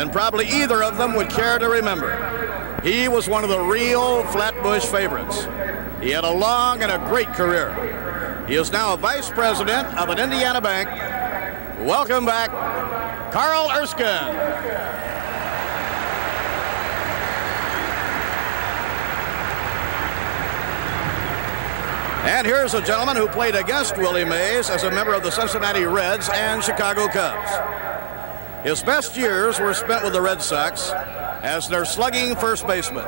than probably either of them would care to remember. He was one of the real Flatbush favorites. He had a long and a great career. He is now a vice president of an Indiana bank. Welcome back, Carl Erskine. And here's a gentleman who played against Willie Mays as a member of the Cincinnati Reds and Chicago Cubs. His best years were spent with the Red Sox as their slugging first baseman.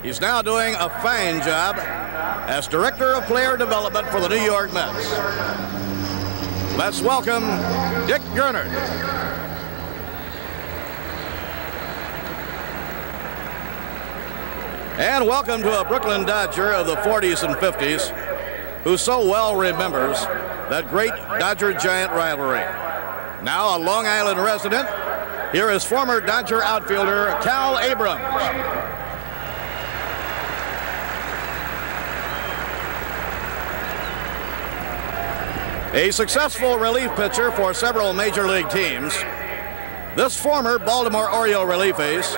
He's now doing a fine job as Director of Player Development for the New York Mets. Let's welcome Dick Gernert. And welcome to a Brooklyn Dodger of the 40s and 50s who so well remembers that great Dodger-Giant rivalry. Now a Long Island resident, here is former Dodger outfielder Cal Abrams. A successful relief pitcher for several major league teams, this former Baltimore Oriole relief ace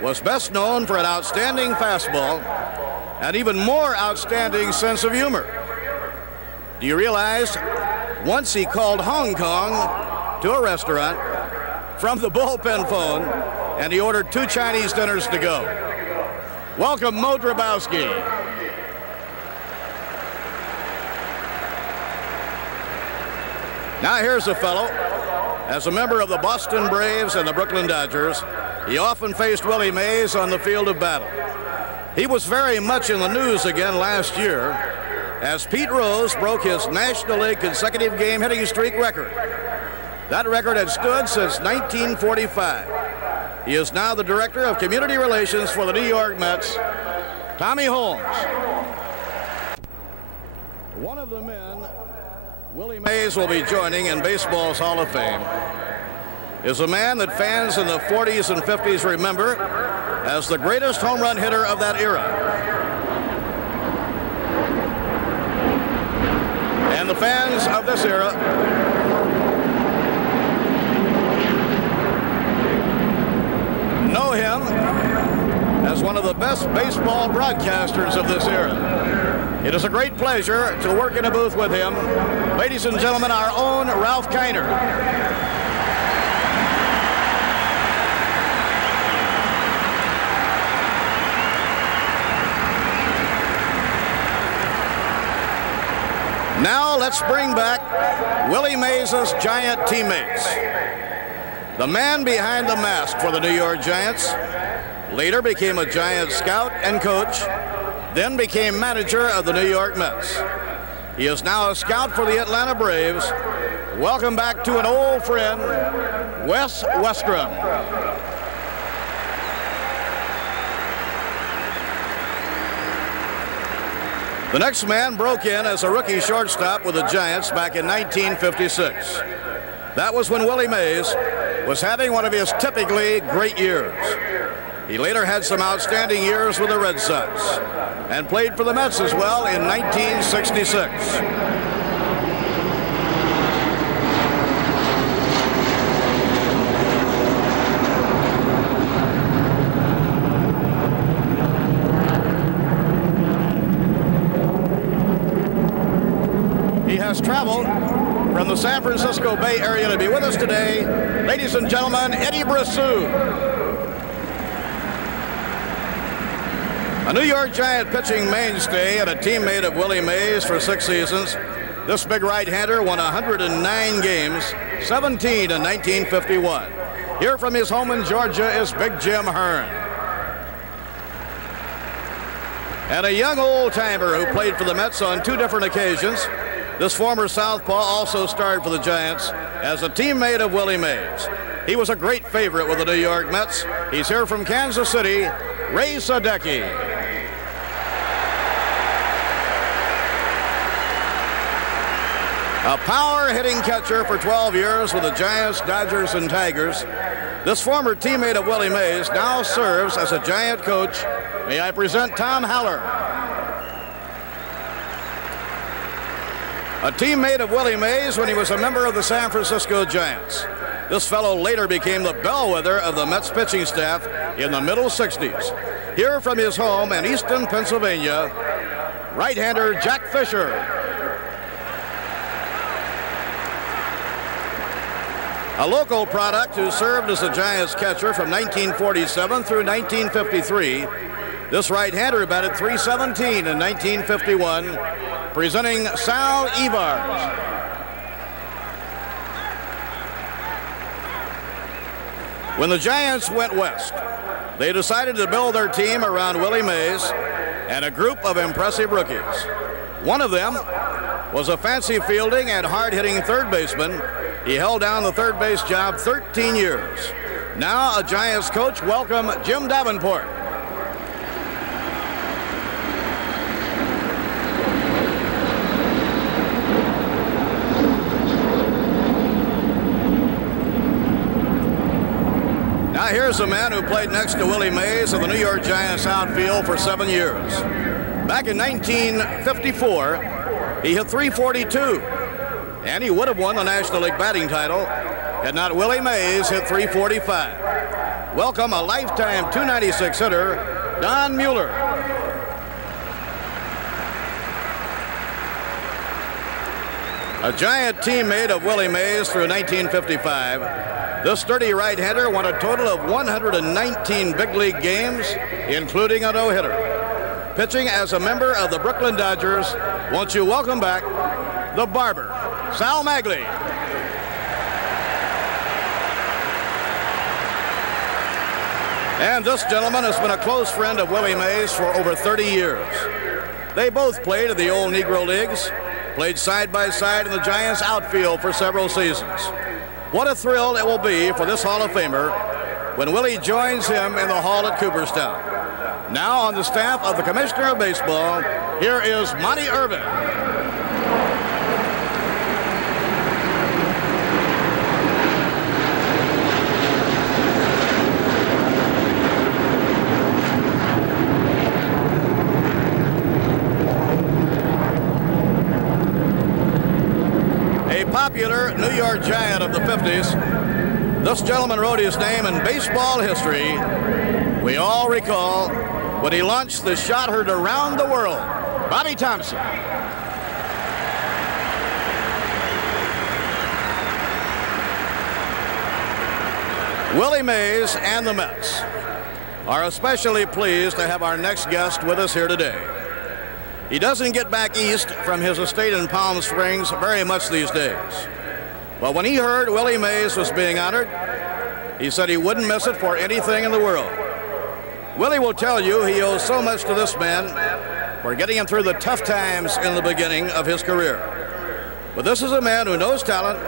was best known for an outstanding fastball and even more outstanding sense of humor. Do you realize once he called Hong Kong to a restaurant from the bullpen phone and he ordered 2 Chinese dinners to go? Welcome, Mo Drabowski. Now here's a fellow, as a member of the Boston Braves and the Brooklyn Dodgers, he often faced Willie Mays on the field of battle. He was very much in the news again last year as Pete Rose broke his National League consecutive game hitting streak record. That record had stood since 1945. He is now the Director of Community Relations for the New York Mets, Tommy Holmes. One of the men Willie Mays will be joining in baseball's Hall of Fame is a man that fans in the 40s and 50s remember as the greatest home run hitter of that era. And the fans of this era know him as one of the best baseball broadcasters of this era. It is a great pleasure to work in a booth with him. Ladies and gentlemen, our own Ralph Kiner. Now let's bring back Willie Mays' Giant teammates. The man behind the mask for the New York Giants, later became a Giant scout and coach, then became manager of the New York Mets. He is now a scout for the Atlanta Braves. Welcome back to an old friend, Wes Westrum. The next man broke in as a rookie shortstop with the Giants back in 1956. That was when Willie Mays was having one of his typically great years. He later had some outstanding years with the Red Sox and played for the Mets as well in 1966. He has traveled from the San Francisco Bay Area to be with us today. Ladies and gentlemen, Eddie Brissou. A New York Giant pitching mainstay and a teammate of Willie Mays for 6 seasons, this big right-hander won 109 games, 17 in 1951. Here from his home in Georgia is Big Jim Hearn. And a young old-timer who played for the Mets on 2 different occasions. This former southpaw also starred for the Giants as a teammate of Willie Mays. He was a great favorite with the New York Mets. He's here from Kansas City, Ray Sadecki. A power-hitting catcher for 12 years with the Giants, Dodgers, and Tigers. This former teammate of Willie Mays now serves as a Giant coach. May I present Tom Haller. A teammate of Willie Mays when he was a member of the San Francisco Giants. This fellow later became the bellwether of the Mets pitching staff in the middle 60s. Here from his home in Easton, Pennsylvania, right-hander Jack Fisher. A local product who served as the Giants catcher from 1947 through 1953. This right-hander batted .317 in 1951, presenting Sal Evars. When the Giants went west, they decided to build their team around Willie Mays and a group of impressive rookies. One of them was a fancy fielding and hard-hitting third baseman. He held down the third base job 13 years. Now a Giants coach, welcome Jim Davenport. Now here's a man who played next to Willie Mays in the New York Giants outfield for 7 years. Back in 1954, he hit .342. And he would have won the National League batting title had not Willie Mays hit .345. Welcome a lifetime .296 hitter, Don Mueller. A Giant teammate of Willie Mays through 1955, this sturdy right-hander won a total of 119 big league games, including a no-hitter. Pitching as a member of the Brooklyn Dodgers, won't you welcome back the Barber, Sal Maglie. And this gentleman has been a close friend of Willie Mays for over 30 years. They both played in the old Negro Leagues, played side by side in the Giants outfield for several seasons. What a thrill it will be for this Hall of Famer when Willie joins him in the hall at Cooperstown. Now on the staff of the Commissioner of Baseball, here is Monty Irvin. Popular New York Giant of the 50s. This gentleman wrote his name in baseball history. We all recall when he launched the shot heard around the world, Bobby Thompson. Willie Mays and the Mets are especially pleased to have our next guest with us here today. He doesn't get back east from his estate in Palm Springs very much these days. But when he heard Willie Mays was being honored, he said he wouldn't miss it for anything in the world. Willie will tell you he owes so much to this man for getting him through the tough times in the beginning of his career. But this is a man who knows talent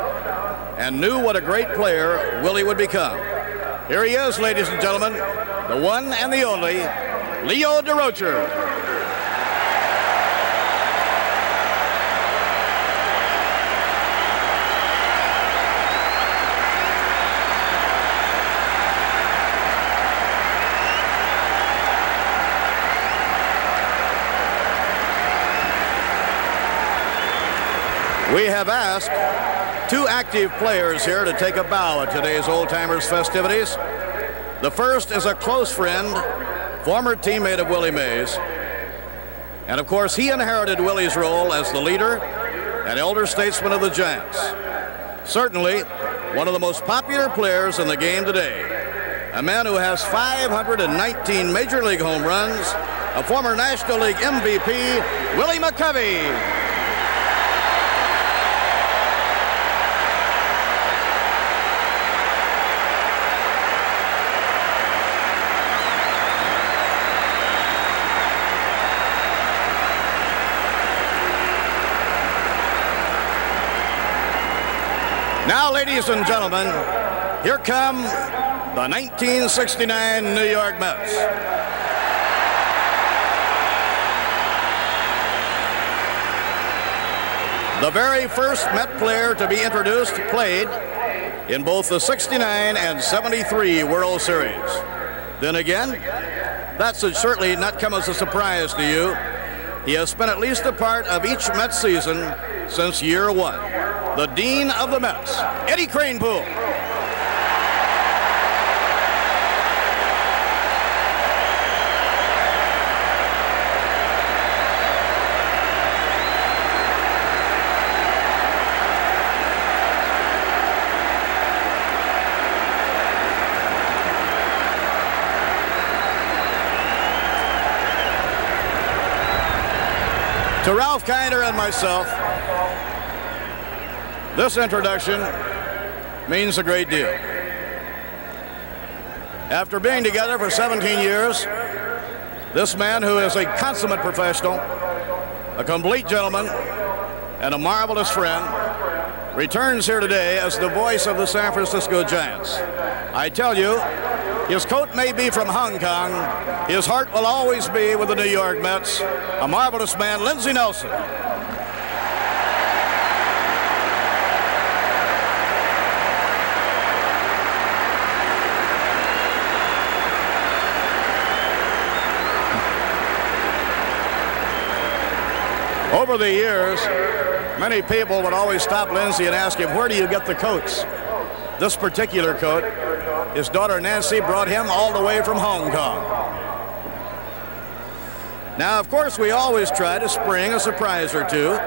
and knew what a great player Willie would become. Here he is, ladies and gentlemen, the one and the only Leo Durocher. We have asked two active players here to take a bow at today's Old Timers festivities. The first is a close friend, former teammate of Willie Mays. And of course, he inherited Willie's role as the leader and elder statesman of the Giants. Certainly, one of the most popular players in the game today. A man who has 519 Major League home runs, a former National League MVP, Willie McCovey. Now, ladies and gentlemen, here come the 1969 New York Mets. The very first Met player to be introduced played in both the 69 and 73 World Series. Then again, that should certainly not come as a surprise to you. He has spent at least a part of each Mets season since year one. The Dean of the Mets, Eddie Kranepool. To Ralph Kiner and myself, this introduction means a great deal. After being together for 17 years, this man, who is a consummate professional, a complete gentleman, and a marvelous friend, returns here today as the voice of the San Francisco Giants. I tell you, his coat may be from Hong Kong, his heart will always be with the New York Mets. A marvelous man, Lindsey Nelson. Over the years, many people would always stop Lindsey and ask him, where do you get the coats? This particular coat, his daughter Nancy brought him all the way from Hong Kong. Now, of course, we always try to spring a surprise or two.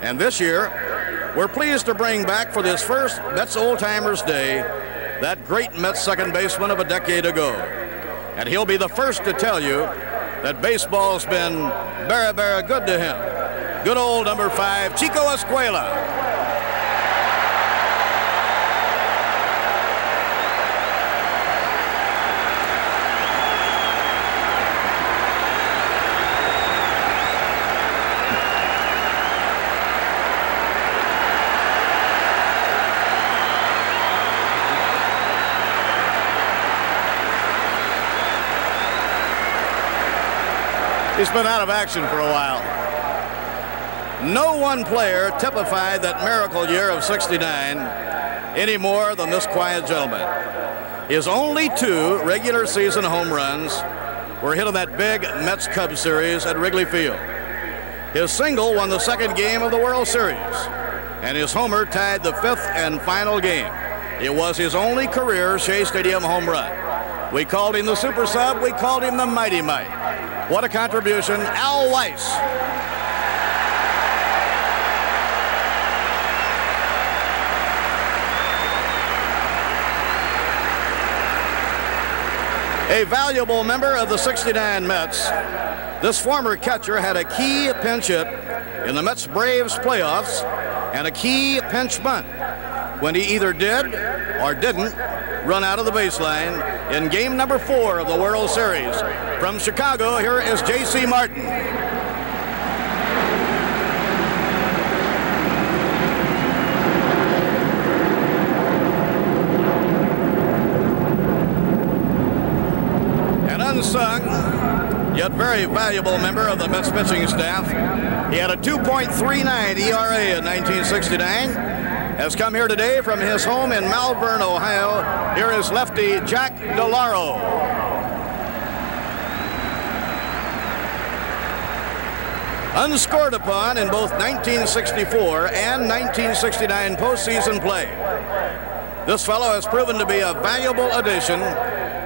And this year, we're pleased to bring back for this first Mets Old Timers Day that great Mets second baseman of a decade ago. And he'll be the first to tell you that baseball's been very, very good to him. Good old number 5, Chico Escuela. He's been out of action for a while. No one player typified that miracle year of '69 any more than this quiet gentleman. His only 2 regular season home runs were hit in that big Mets-Cubs series at Wrigley Field. His single won the 2nd game of the World Series, and his homer tied the 5th and final game. It was his only career Shea Stadium home run. We called him the Super Sub. We called him the Mighty Mite. What a contribution, Al Weiss. A valuable member of the '69 Mets, this former catcher had a key pinch hit in the Mets-Braves playoffs and a key pinch bunt when he either did or didn't run out of the baseline in game number 4 of the World Series. From Chicago, here is J.C. Martin. An unsung, yet very valuable member of the Mets pitching staff. He had a 2.39 ERA in 1969. Has come here today from his home in Malvern, Ohio. Here is lefty Jack DeLauro. Unscored upon in both 1964 and 1969 postseason play. This fellow has proven to be a valuable addition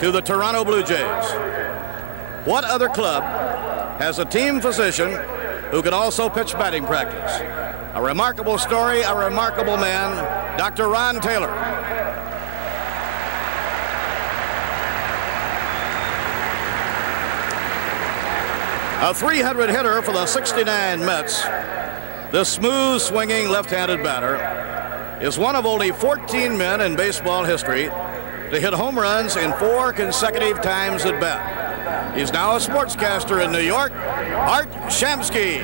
to the Toronto Blue Jays. What other club has a team physician who can also pitch batting practice? A remarkable story, a remarkable man, Dr. Ron Taylor. A 300 hitter for the '69 Mets, this smooth swinging left-handed batter is one of only 14 men in baseball history to hit home runs in 4 consecutive times at bat. He's now a sportscaster in New York, Art Shamsky.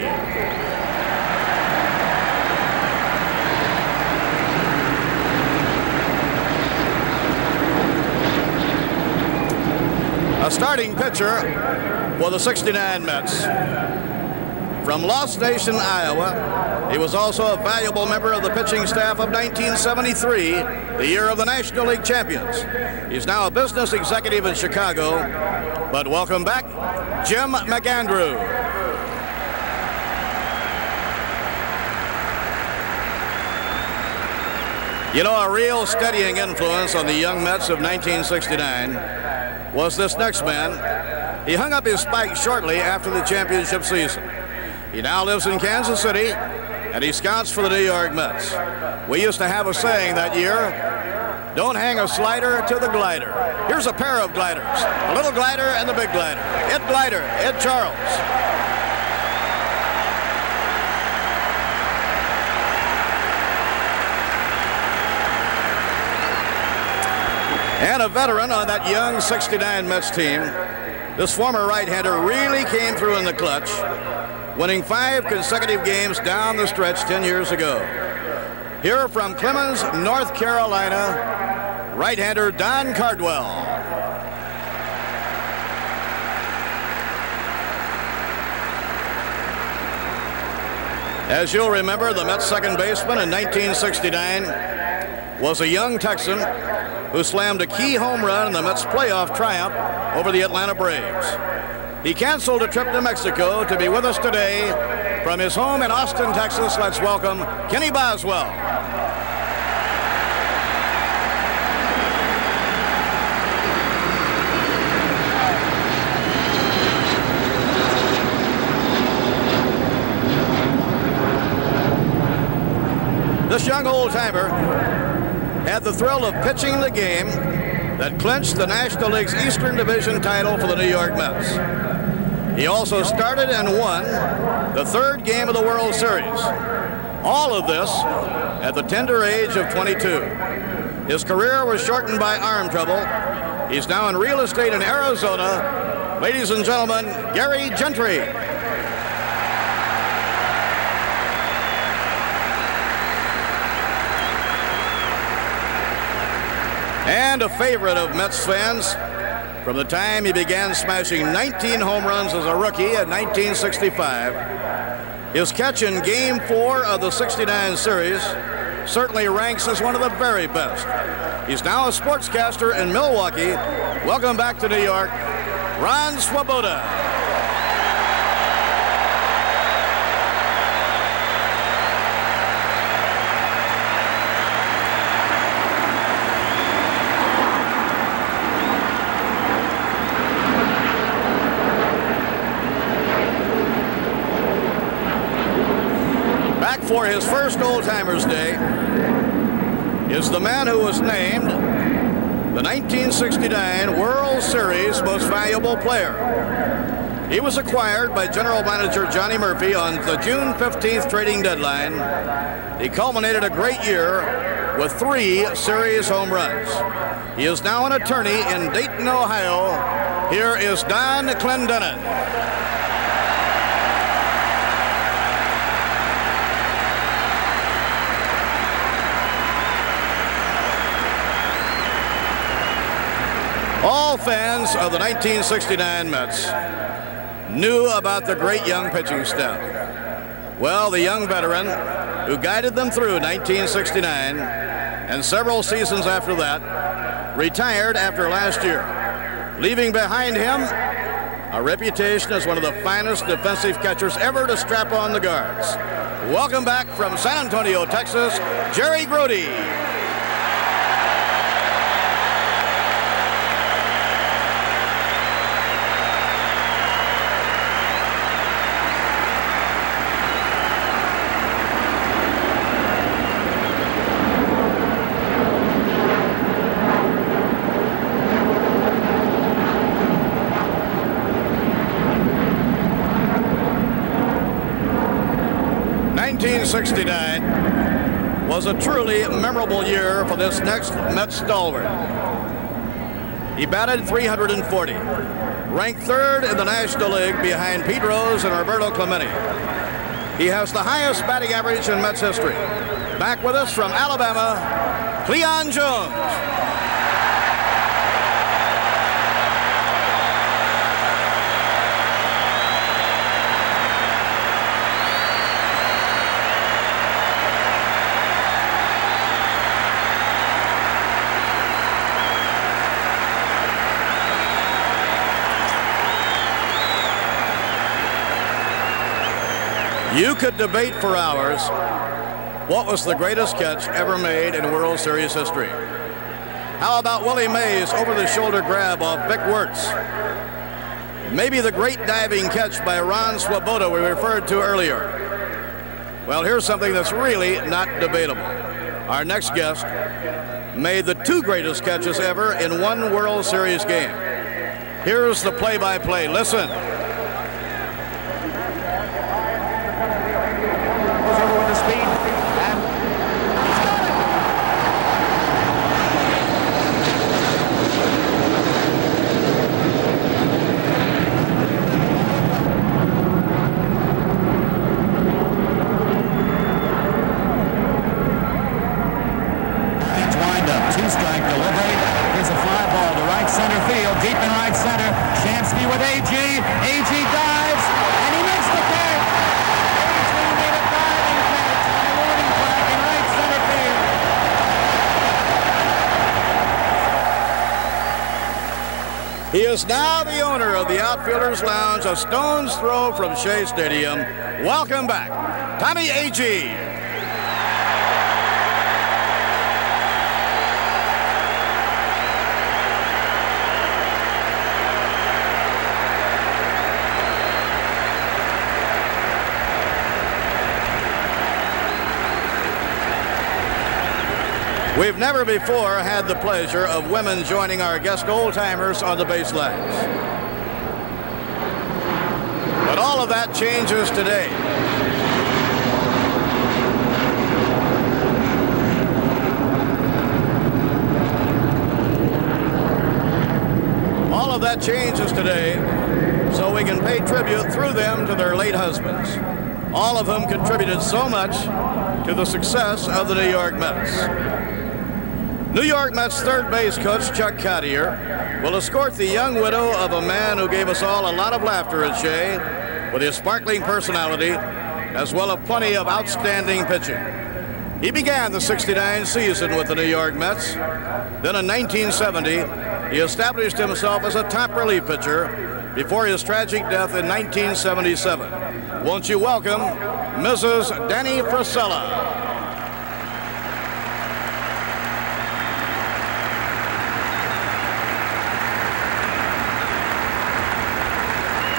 A starting pitcher for the '69 Mets. From Lost Nation, Iowa, he was also a valuable member of the pitching staff of 1973, the year of the National League champions. He's now a business executive in Chicago, but welcome back, Jim McAndrew. You know, a real steadying influence on the young Mets of 1969 was this next man. He hung up his spikes shortly after the championship season. He now lives in Kansas City, and he scouts for the New York Mets. We used to have a saying that year, don't hang a slider to the glider. Here's a pair of gliders, a little glider and the big glider. Ed Glider, Ed Charles. And a veteran on that young 69 Mets team, this former right-hander really came through in the clutch, winning 5 consecutive games down the stretch 10 years ago. Here from Clemens, North Carolina, right-hander Don Cardwell. As you'll remember, the Mets second baseman in 1969 was a young Texan who slammed a key home run in the Mets playoff triumph over the Atlanta Braves. He canceled a trip to Mexico to be with us today from his home in Austin, Texas. Let's welcome Kenny Boswell. This young old-timer had the thrill of pitching the game that clinched the National League's Eastern Division title for the New York Mets. He also started and won the 3rd game of the World Series. All of this at the tender age of 22. His career was shortened by arm trouble. He's now in real estate in Arizona. Ladies and gentlemen, Gary Gentry. And a favorite of Mets fans from the time he began smashing 19 home runs as a rookie in 1965. His catch in Game 4 of the '69 series certainly ranks as one of the very best. He's now a sportscaster in Milwaukee. Welcome back to New York, Ron Swoboda. For his first Old-Timers Day is the man who was named the 1969 World Series Most Valuable Player. He was acquired by General Manager Johnny Murphy on the June 15th trading deadline. He culminated a great year with 3 series home runs. He is now an attorney in Dayton, Ohio. Here is Don Clendenin. All fans of the 1969 Mets knew about the great young pitching staff. Well, the young veteran who guided them through 1969 and several seasons after that retired after last year, leaving behind him a reputation as one of the finest defensive catchers ever to strap on the guards. Welcome back from San Antonio, Texas, Jerry Grody. '69 was a truly memorable year for this next Mets stalwart. He batted .340, ranked 3rd in the National League behind Pete Rose and Roberto Clemente. He has the highest batting average in Mets history. Back with us from Alabama, Cleon Jones. You could debate for hours what was the greatest catch ever made in World Series history. How about Willie Mays' over-the-shoulder grab off Vic Wirtz? Maybe the great diving catch by Ron Swoboda we referred to earlier. Well, here's something that's really not debatable. Our next guest made the 2 greatest catches ever in one World Series game. Here's the play-by-play. Listen. is now the owner of the Outfielders Lounge, a stone's throw from Shea Stadium. Welcome back, Tommy Agee. We've never before had the pleasure of women joining our guest old-timers on the baselines. But all of that changes today. All of that changes today so we can pay tribute through them to their late husbands, all of whom contributed so much to the success of the New York Mets. New York Mets third base coach Chuck Cottier will escort the young widow of a man who gave us all a lot of laughter at Shea with his sparkling personality, as well as plenty of outstanding pitching. He began the '69 season with the New York Mets. Then in 1970, he established himself as a top relief pitcher before his tragic death in 1977. Won't you welcome Mrs. Danny Frisella.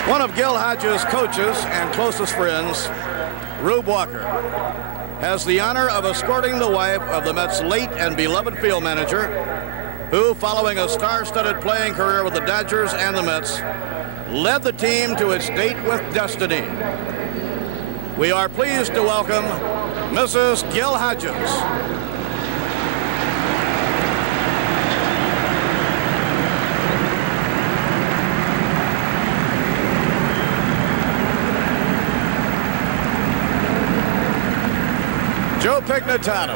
One of Gil Hodges' coaches and closest friends, Rube Walker, has the honor of escorting the wife of the Mets' late and beloved field manager, who, following a star-studded playing career with the Dodgers and the Mets, led the team to its date with destiny. We are pleased to welcome Mrs. Gil Hodges. Joe Pignatano,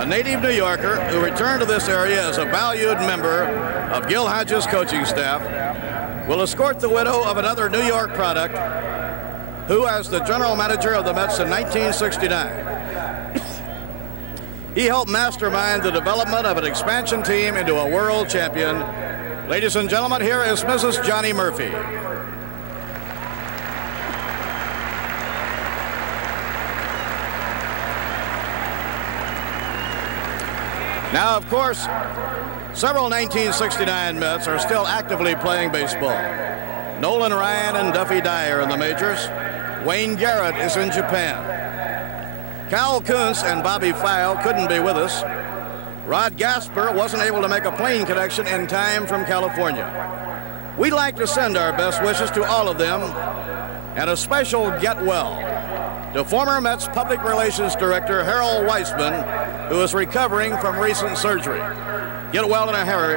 a native New Yorker who returned to this area as a valued member of Gil Hodges' coaching staff, will escort the widow of another New York product who, as the general manager of the Mets in 1969, he helped mastermind the development of an expansion team into a world champion. Ladies and gentlemen, here is Mrs. Johnny Murphy. Now, of course, several 1969 Mets are still actively playing baseball. Nolan Ryan and Duffy Dyer in the majors. Wayne Garrett is in Japan. Cal Kuntz and Bobby File couldn't be with us. Rod Gasper wasn't able to make a plane connection in time from California. We'd like to send our best wishes to all of them, and a special get well to former Mets Public Relations Director Harold Weissman, who is recovering from recent surgery. Get well in a hurry.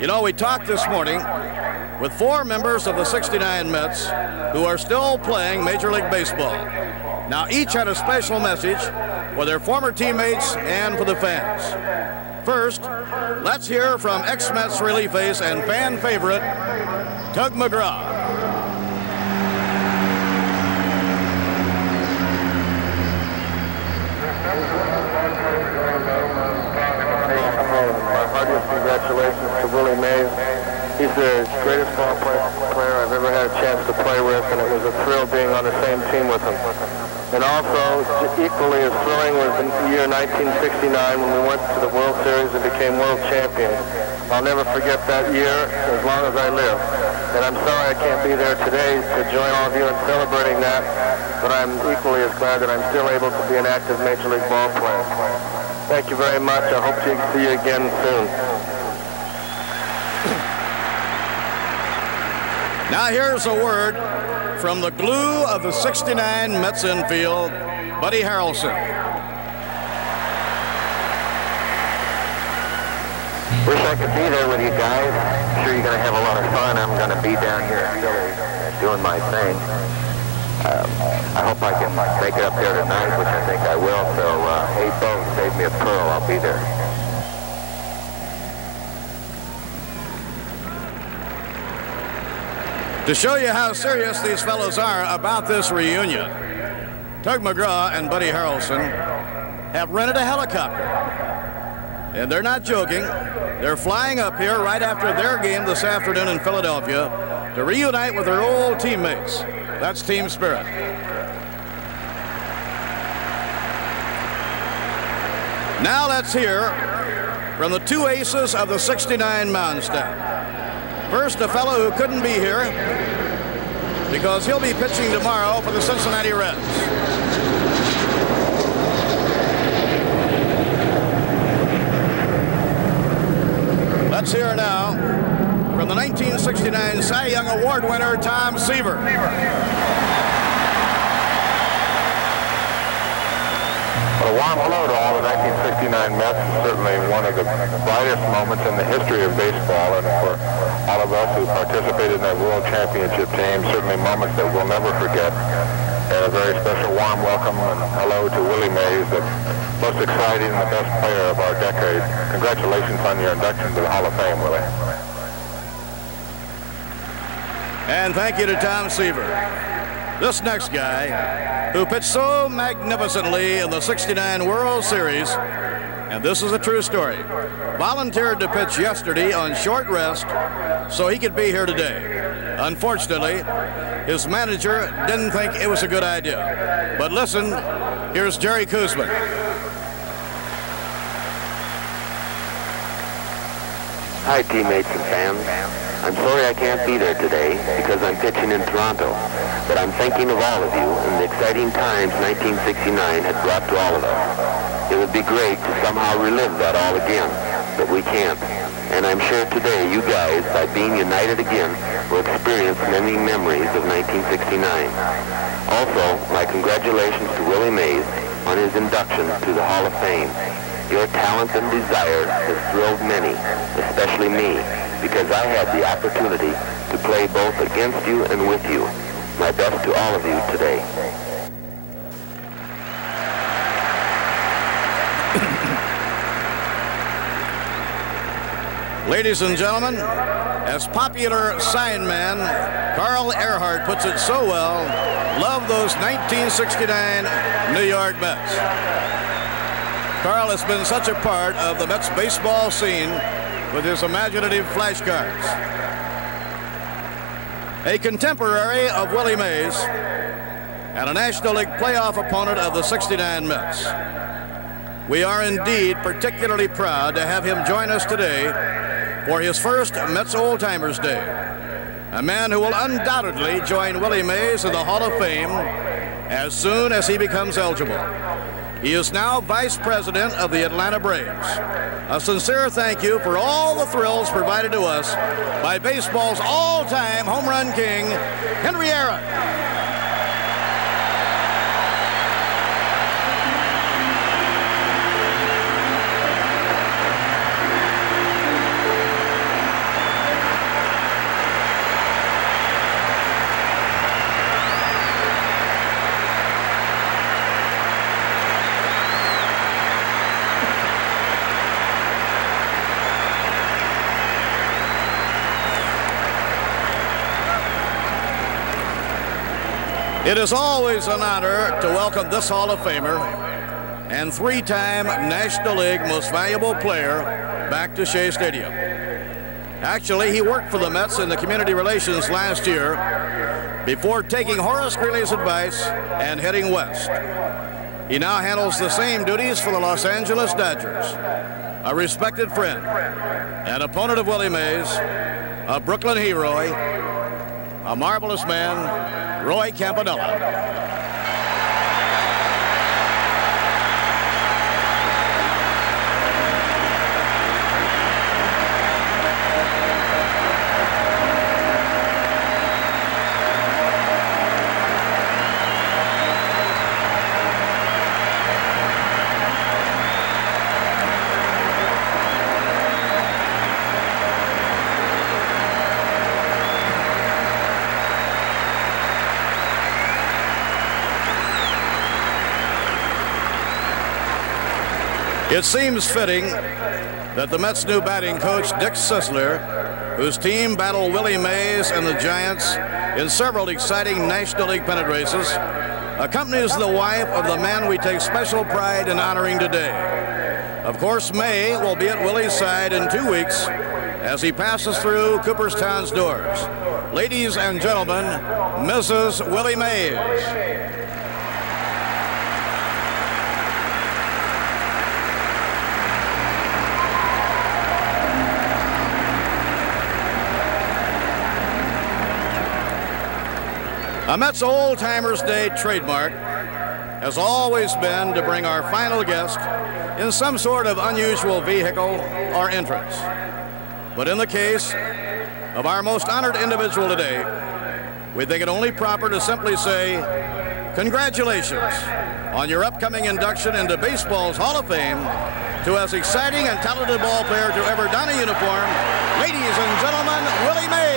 You know, we talked this morning with 4 members of the '69 Mets who are still playing Major League Baseball. Now, each had a special message for their former teammates and for the fans. First, let's hear from ex-Mets relief ace and fan favorite, Tug McGraw. Congratulations to Willie Mays. He's the greatest ball player I've ever had a chance to play with, and it was a thrill being on the same team with him. And also, equally as thrilling was the year 1969 when we went to the World Series and became world champions. I'll never forget that year as long as I live. And I'm sorry I can't be there today to join all of you in celebrating that, but I'm equally as glad that I'm still able to be an active Major League ball player. Thank you very much. I hope to see you again soon. Now here's a word from the glue of the '69 Mets infield, Buddy Harrelson. Wish I could be there with you guys. I'm sure you're going to have a lot of fun. I'm going to be down here in Philly doing my thing. I hope I can make it up there tonight, which I think I will. So, hey, Bo, save me a pearl. I'll be there. To show you how serious these fellows are about this reunion, Tug McGraw and Buddy Harrelson have rented a helicopter. And they're not joking. They're flying up here right after their game this afternoon in Philadelphia to reunite with their old teammates. That's team spirit. Now let's hear from the two aces of the '69 mound staff. First, a fellow who couldn't be here because he'll be pitching tomorrow for the Cincinnati Reds. Let's hear now from the 1969 Cy Young Award winner, Tom Seaver. A warm hello to all the 1969 Mets. Certainly one of the brightest moments in the history of baseball, and for all of us who participated in that World Championship team, certainly moments that we'll never forget. And a very special warm welcome and hello to Willie Mays, the most exciting and the best player of our decade. Congratulations on your induction to the Hall of Fame, Willie. And thank you to Tom Seaver. This next guy, who pitched so magnificently in the '69 World Series, and this is a true story, volunteered to pitch yesterday on short rest so he could be here today. Unfortunately, his manager didn't think it was a good idea. But listen, here's Jerry Koosman. Hi, teammates and fans. I'm sorry I can't be there today because I'm pitching in Toronto, but I'm thinking of all of you and the exciting times 1969 had brought to all of us. It would be great to somehow relive that all again, but we can't. And I'm sure today you guys, by being united again, will experience many memories of 1969. Also, my congratulations to Willie Mays on his induction to the Hall of Fame. Your talent and desire has thrilled many, especially me, because I had the opportunity to play both against you and with you. My best to all of you today. Ladies and gentlemen, as popular sign man Carl Earhart puts it so well, love those 1969 New York Mets. Carl has been such a part of the Mets baseball scene with his imaginative flashcards. A contemporary of Willie Mays and a National League playoff opponent of the '69 Mets. We are indeed particularly proud to have him join us today for his first Mets Old Timers Day. A man who will undoubtedly join Willie Mays in the Hall of Fame as soon as he becomes eligible. He is now Vice President of the Atlanta Braves. A sincere thank you for all the thrills provided to us by baseball's all-time home run king, Henry Aaron. It is always an honor to welcome this Hall of Famer and three-time National League Most Valuable Player back to Shea Stadium. Actually, he worked for the Mets in the community relations last year before taking Horace Greeley's advice and heading west. He now handles the same duties for the Los Angeles Dodgers. A respected friend, an opponent of Willie Mays, a Brooklyn hero, a marvelous man, Roy Campanella. It seems fitting that the Mets' new batting coach, Dick Sisler, whose team battled Willie Mays and the Giants in several exciting National League pennant races, accompanies the wife of the man we take special pride in honoring today. Of course, May will be at Willie's side in 2 weeks as he passes through Cooperstown's doors. Ladies and gentlemen, Mrs. Willie Mays. A Mets Old Timers Day trademark has always been to bring our final guest in some sort of unusual vehicle or entrance. But in the case of our most honored individual today, we think it only proper to simply say, congratulations on your upcoming induction into baseball's Hall of Fame to as exciting and talented ball player to ever don a uniform, ladies and gentlemen, Willie Mays.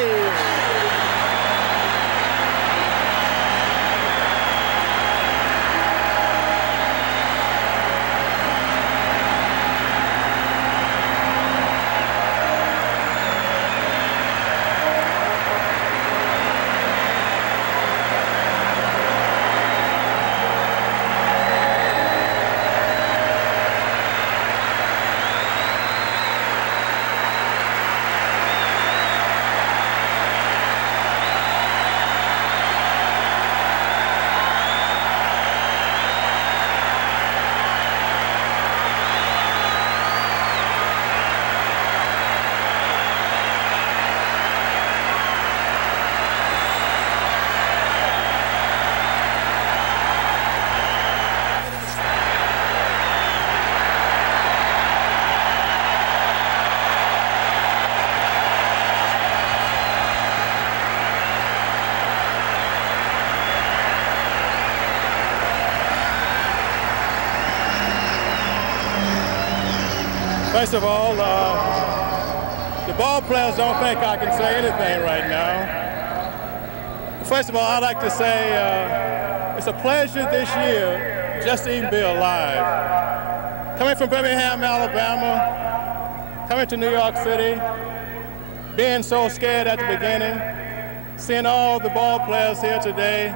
First of all, the ball players don't think I can say anything right now. First of all, I'd like to say it's a pleasure this year just to even be alive. Coming from Birmingham, Alabama, coming to New York City, being so scared at the beginning, seeing all the ball players here today,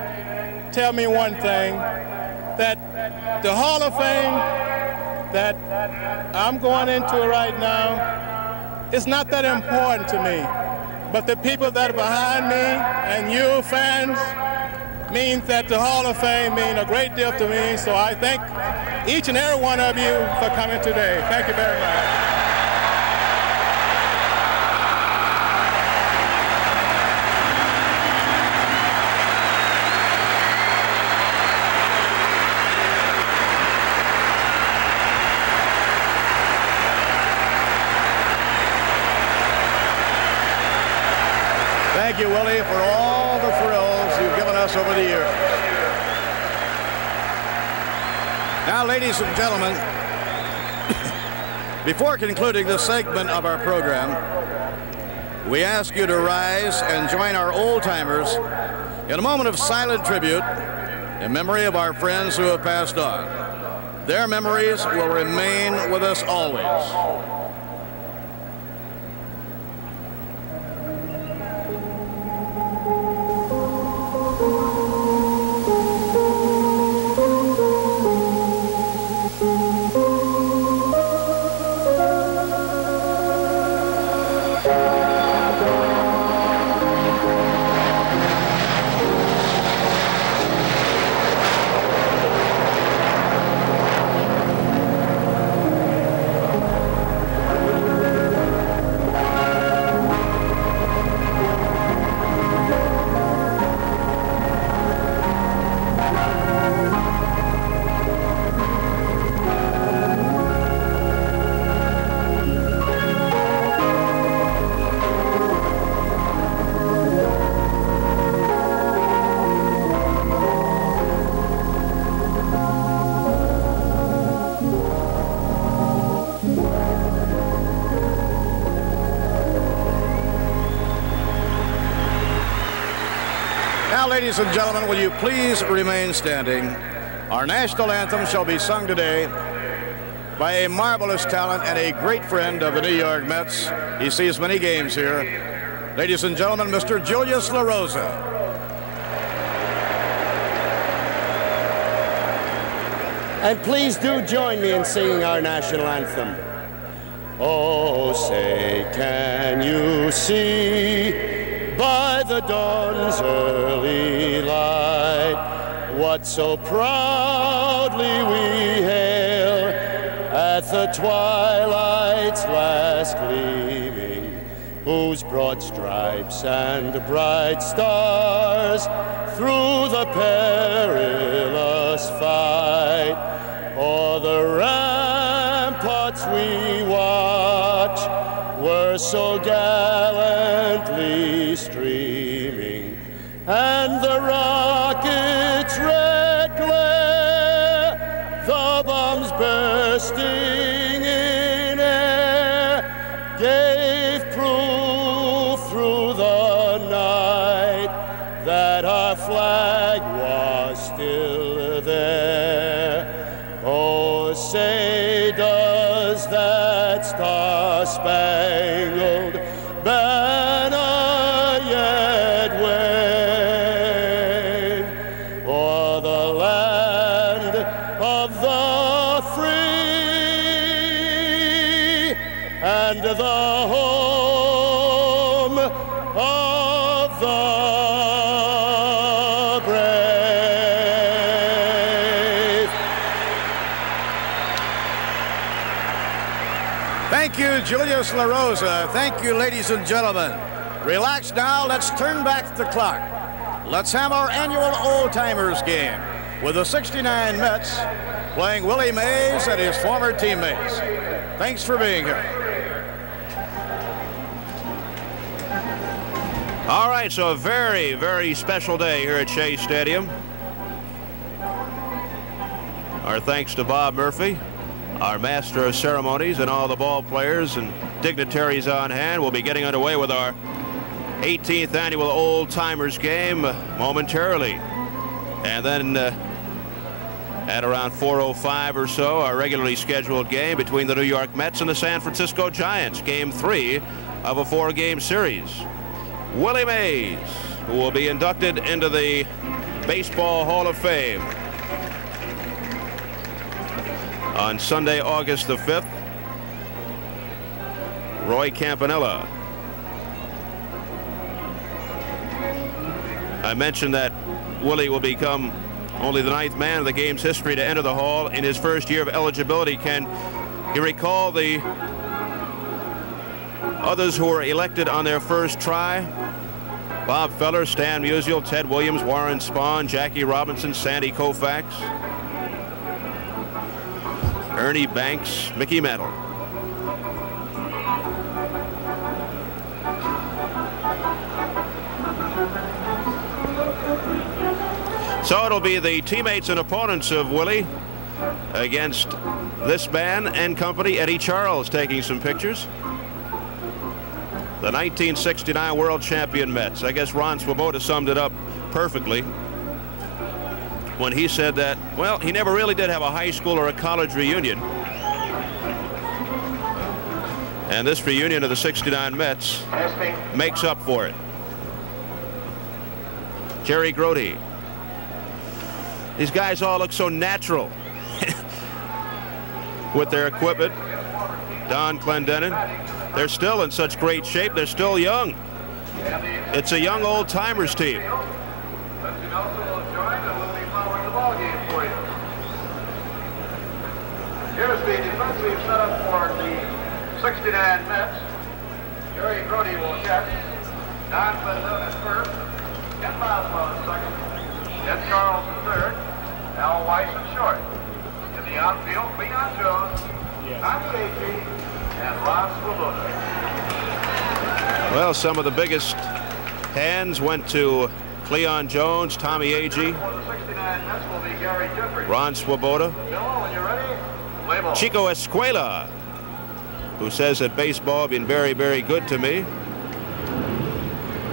tell me one thing, that the Hall of Fame that I'm going into right now, it's not that important to me. But the people that are behind me and you fans means that the Hall of Fame means a great deal to me. So I thank each and every one of you for coming today. Thank you very much. Thank you, Willie, for all the thrills you've given us over the years. Now, ladies and gentlemen, before concluding this segment of our program, we ask you to rise and join our old-timers in a moment of silent tribute in memory of our friends who have passed on. Their memories will remain with us always. Ladies and gentlemen, will you please remain standing? Our national anthem shall be sung today by a marvelous talent and a great friend of the New York Mets. He sees many games here. Ladies and gentlemen, Mr. Julius LaRosa. And please do join me in singing our national anthem. Oh, say, can you see by the dawn's early light what so proudly we hail at the twilight's last gleaming, whose broad stripes and bright stars through the perilous fight o'er the ramparts we watch were so gallantly streaming, and the rocket's red glare, the bombs bursting in air, gave proof through the night that our flag was still there. Oh, say, does that star-spangled banner yet wave o'er the land of the free and the home of the brave? Thank you, Julius La Rosa. Thank you, ladies and gentlemen. Relax now. Let's turn back the clock. Let's have our annual Old Timers game with the 69 Mets playing Willie Mays and his former teammates. Thanks for being here. All right, so a very, very special day here at Shea Stadium. Our thanks to Bob Murphy, our master of ceremonies, and all the ball players and dignitaries on hand. We'll be getting underway with our 18th annual Old Timers game momentarily. And then at around 4:05 or so, our regularly scheduled game between the New York Mets and the San Francisco Giants, game 3 of a 4-game series. Willie Mays, who will be inducted into the Baseball Hall of Fame on Sunday, August the 5th. Roy Campanella. I mentioned that Willie will become only the 9th man of the game's history to enter the Hall in his first year of eligibility. Can you recall the others who were elected on their first try? Bob Feller, Stan Musial, Ted Williams, Warren Spahn, Jackie Robinson, Sandy Koufax, Ernie Banks, Mickey Mantle. So it'll be the teammates and opponents of Willie against this man and company. Eddie Charles taking some pictures. The 1969 world champion Mets. I guess Ron Swoboda summed it up perfectly when he said that, well, he never really did have a high school or a college reunion. And this reunion of the 69 Mets makes up for it. Jerry Grody. These guys all look so natural with their equipment. Don Clendenin. They're still in such great shape. They're still young. It's a young Old Timers team. Here's the defensive setup for the 69 Mets. Jerry Grody will catch. Don Clendenin at first. Ken Boswell at second. Ed Charles at third. Al Weiss at short. In the outfield, Leon Jones, Tommy Agee, and Ron Swoboda. Well, some of the biggest hands went to Cleon Jones, Tommy Agee, Ron Swoboda, Chico Escuela, who says that baseball has been very, very good to me.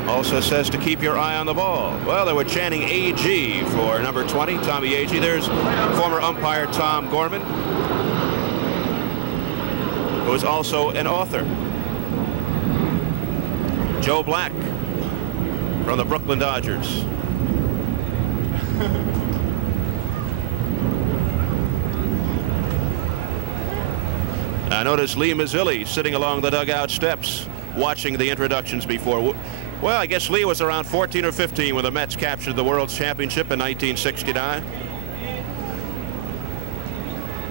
Also says to keep your eye on the ball. Well, they were chanting AG for number 20, Tommy Agee. There's former umpire Tom Gorman, who is also an author. Joe Black from the Brooklyn Dodgers. I noticed Lee Mazzilli sitting along the dugout steps watching the introductions before. Well, I guess Lee was around 14 or 15 when the Mets captured the World Championship in 1969.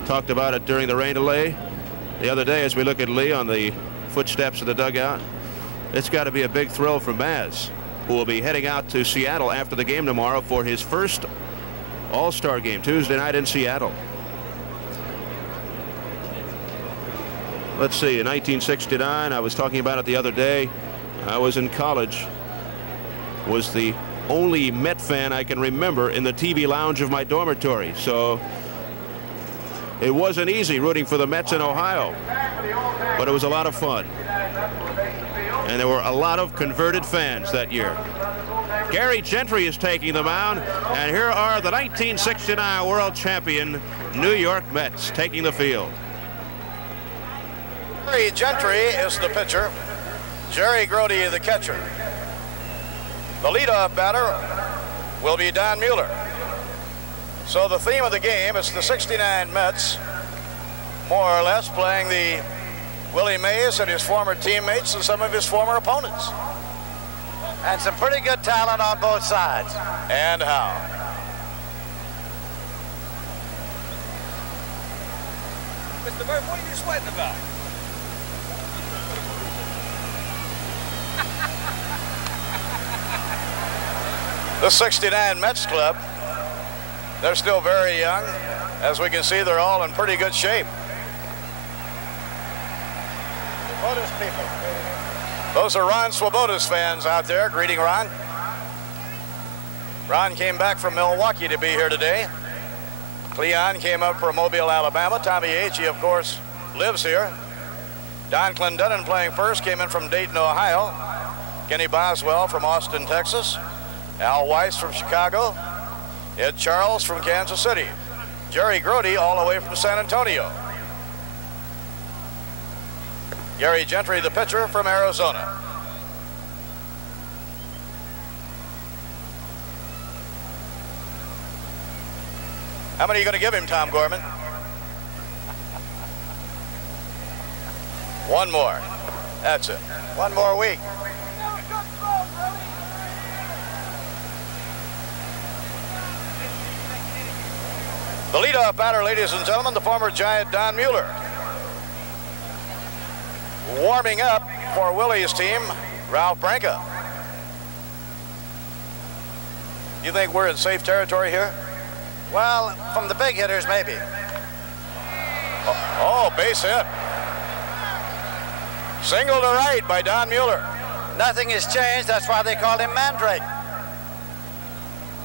Talked about it during the rain delay the other day as we look at Lee on the footsteps of the dugout. It's got to be a big thrill for Maz, who will be heading out to Seattle after the game tomorrow for his first All-Star game Tuesday night in Seattle. Let's see, in 1969, I was talking about it the other day. I was in college, was the only Met fan I can remember in the TV lounge of my dormitory. So it wasn't easy rooting for the Mets in Ohio, but it was a lot of fun. And there were a lot of converted fans that year. Gary Gentry is taking the mound, and here are the 1969 world champion New York Mets taking the field. Gary Gentry is the pitcher. Jerry Grody the catcher. The leadoff batter will be Don Mueller. So the theme of the game is the 69 Mets, more or less playing the Willie Mays and his former teammates and some of his former opponents. And some pretty good talent on both sides. And how? Mr. Murphy, what are you sweating about? The 69 Mets club, they're still very young. As we can see, they're all in pretty good shape. Those are Ron Swoboda's fans out there. Greeting, Ron. Ron came back from Milwaukee to be here today. Cleon came up from Mobile, Alabama. Tommy Agee, of course, lives here. Don Clendenin playing first, came in from Dayton, Ohio. Kenny Boswell from Austin, Texas. Al Weiss from Chicago. Ed Charles from Kansas City. Jerry Grody all the way from San Antonio. Gary Gentry, the pitcher, from Arizona. How many are you going to give him, Tom Gorman? One more. That's it. One more week. The leadoff batter, ladies and gentlemen, the former Giant Don Mueller. Warming up for Willie's team, Ralph Branca. You think we're in safe territory here? Well, from the big hitters, maybe. Oh, base hit. Single to right by Don Mueller. Nothing has changed. That's why they called him Mandrake.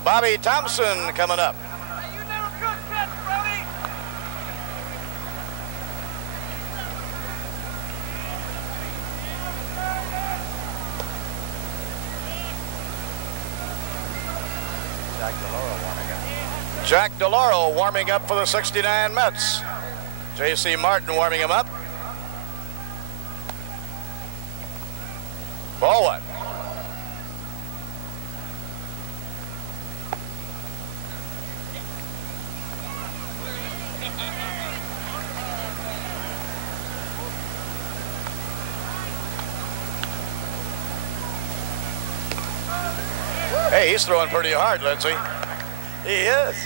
Bobby Thompson coming up. Jack DeLauro warming up for the 69 Mets. J.C. Martin warming him up. Ball one. Hey, he's throwing pretty hard, Lindsey. He is.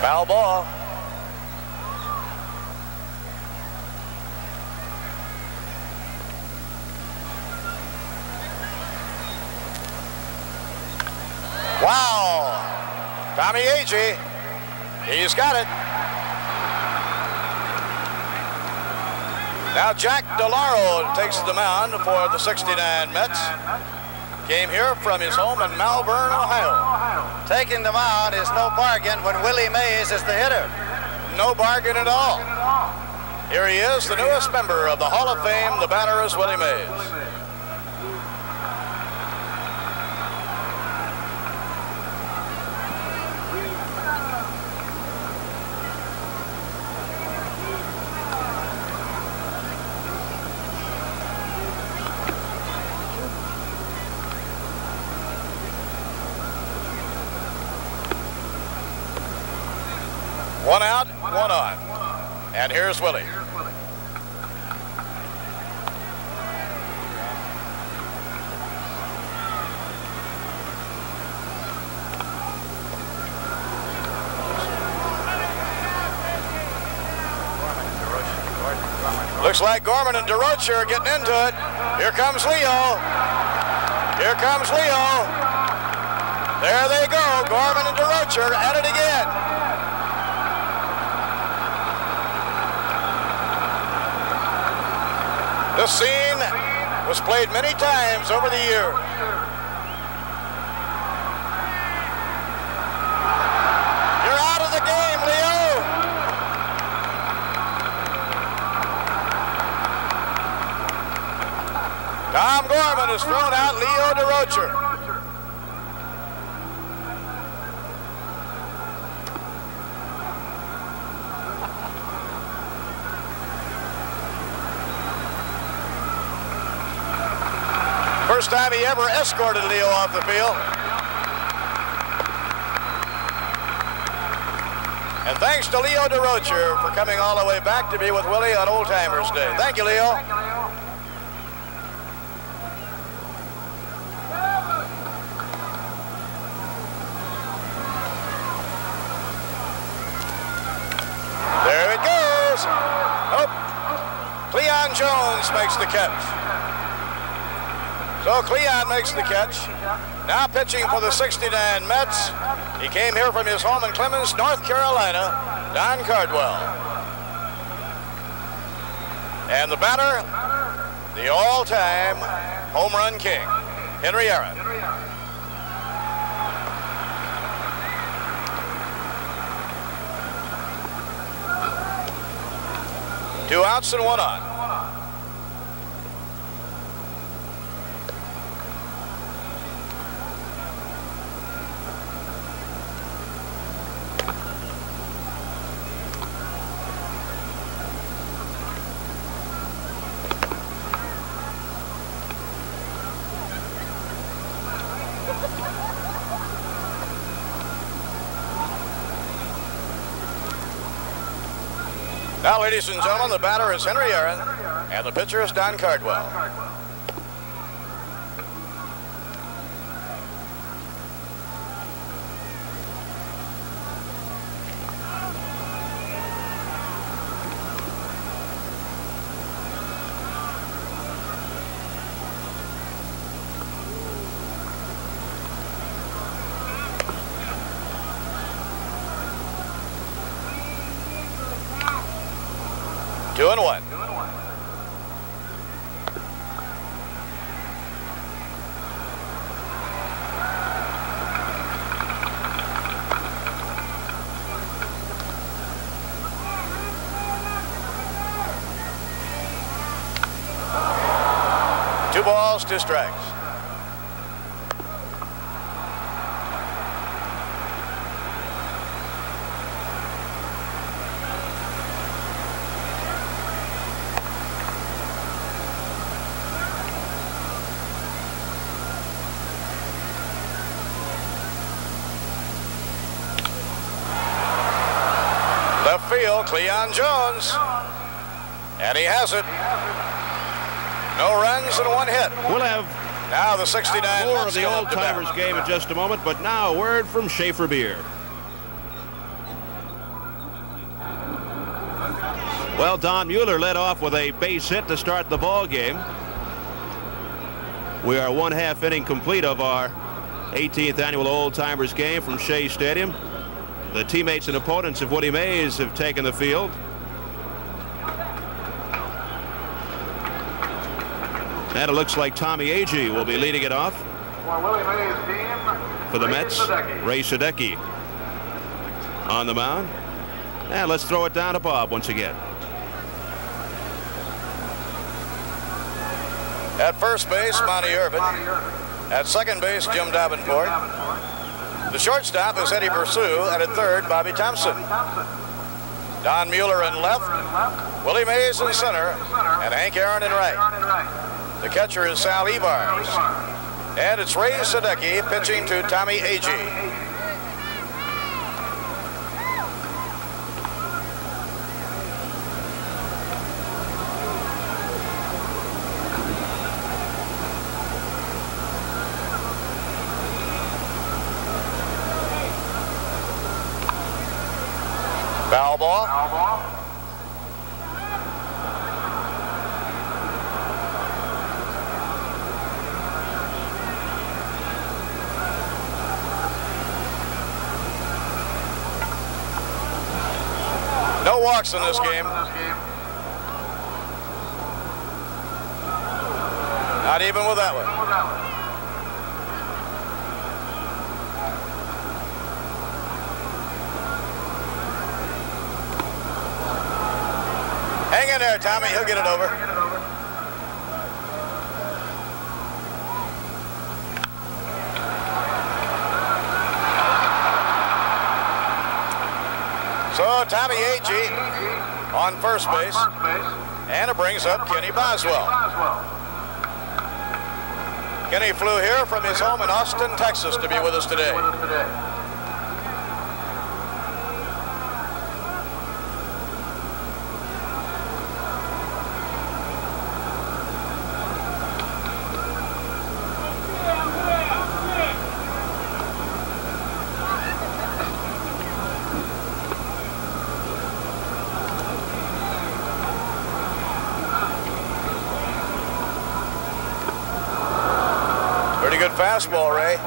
Foul ball. Wow. Tommy Agee. He's got it. Now Jack DeLauro takes the mound for the 69 Mets. Came here from his home in Malvern, Ohio. Taking the mound is no bargain when Willie Mays is the hitter. No bargain at all. Here he is, the newest member of the Hall of Fame. The batter is Willie Mays. One out, one on. And here's Willie. Looks like Gorman and DeRocher are getting into it. Here comes Leo. Here comes Leo. There they go. Gorman and DeRocher at it again. This scene was played many times over the year. You're out of the game, Leo. Tom Gorman has thrown out Leo DeRocher. First time he ever escorted Leo off the field. And thanks to Leo DeRocher for coming all the way back to be with Willie on Old Timers Day. Thank you, Leo. There it goes. Oh, Cleon Jones makes the catch. So Cleon makes the catch. Now pitching for the 69 Mets. He came here from his home in Clemens, North Carolina, Don Cardwell. And the batter, the all-time home run king, Henry Aaron. Two outs and one on. Now, ladies and gentlemen, the batter is Henry Aaron, and the pitcher is Don Cardwell. Two and one. Two balls, two strikes. Left field, Cleon Jones. And he has it. No runs and one hit. We'll have now the 69 more of the old-timers game in just a moment, but now a word from Schaefer Beer. Well, Don Mueller led off with a base hit to start the ball game. We are 1/2 inning complete of our 18th annual old-timers game from Shea Stadium. The teammates and opponents of Willie Mays have taken the field. And it looks like Tommy Agee will be leading it off for the Mets. Ray Sadecki on the mound. And let's throw it down to Bob once again. At first base, Monty Irvin. At second base, Jim Davenport. The shortstop is Eddie Pursue, and at third, Bobby Thompson. Don Mueller in left, Willie Mays in center, and Hank Aaron in right. The catcher is Sal Evars. And it's Ray Sadecki pitching to Tommy Agee. Foul ball. No walks in this game. Not even with that one. Hang in there, Tommy. He'll get it over. So Tommy Agee on first base. And it brings up Kenny Boswell. Kenny flew here from his home in Austin, Texas to be with us today. Pretty good fastball, Ray.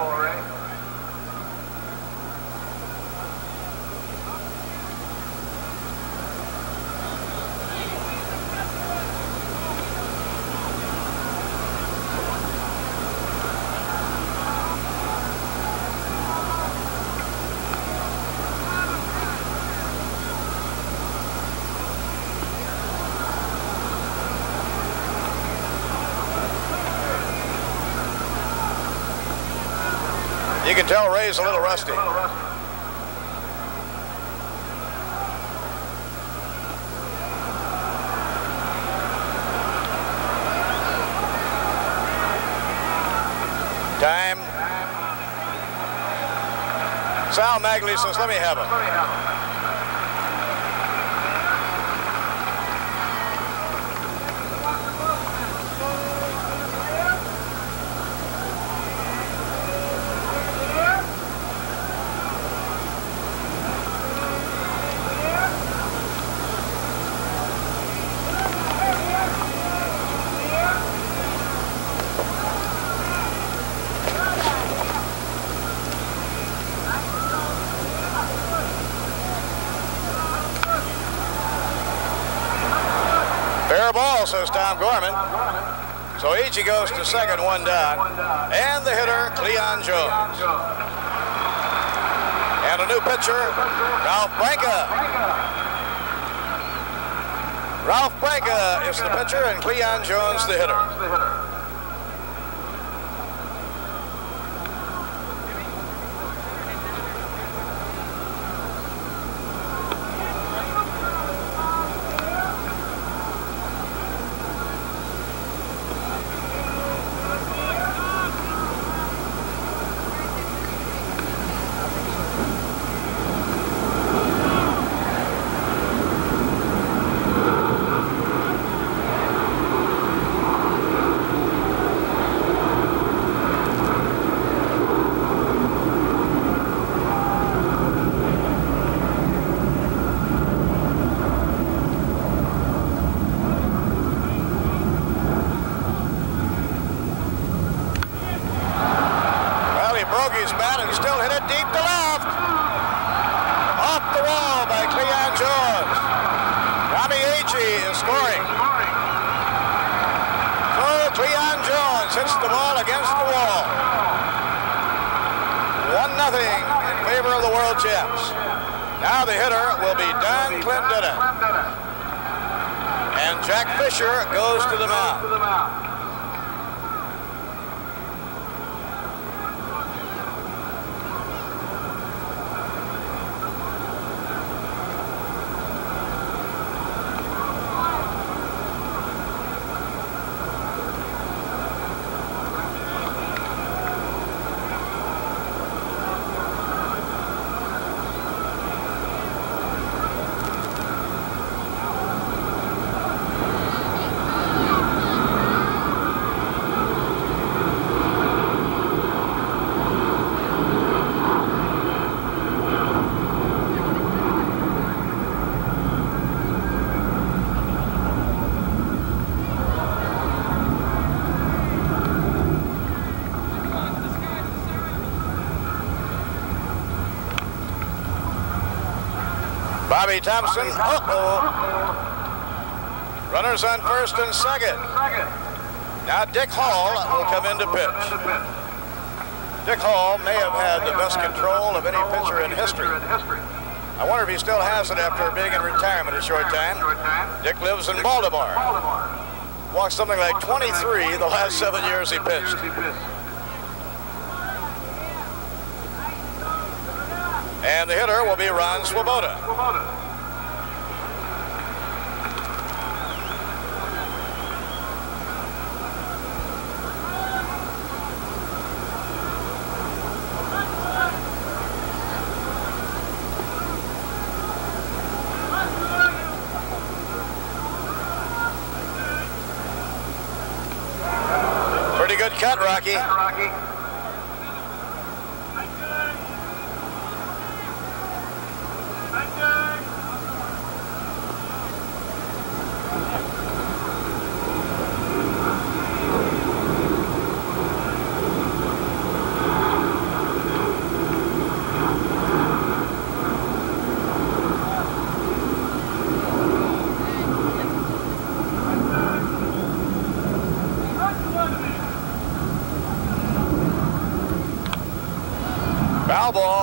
You can tell Ray's a little rusty. Time. Sal Magley says, let me have him. Fair ball, says Tom Gorman. So Agee goes to second, one down. And the hitter, Cleon Jones. And a new pitcher, Ralph Branca. Ralph Branca is the pitcher and Cleon Jones the hitter. His bat and still hit it deep to left. Off the wall by Cleon Jones. Tommy Agee is scoring. So Cleon Jones hits the ball against the wall. 1-0 in favor of the world champs. Now the hitter will be Don Clendenin. And Jack Fisher goes to the mound. Bobby Thompson. Runners on first and second. Now Dick Hall will come in to pitch. Dick Hall may have had the best control of any pitcher in history. I wonder if he still has it after being in retirement a short time. Dick lives in Baltimore. Walked something like 23 the last 7 years he pitched. And the hitter will be Ron Swoboda. Pretty good cut, Rocky. Foul ball.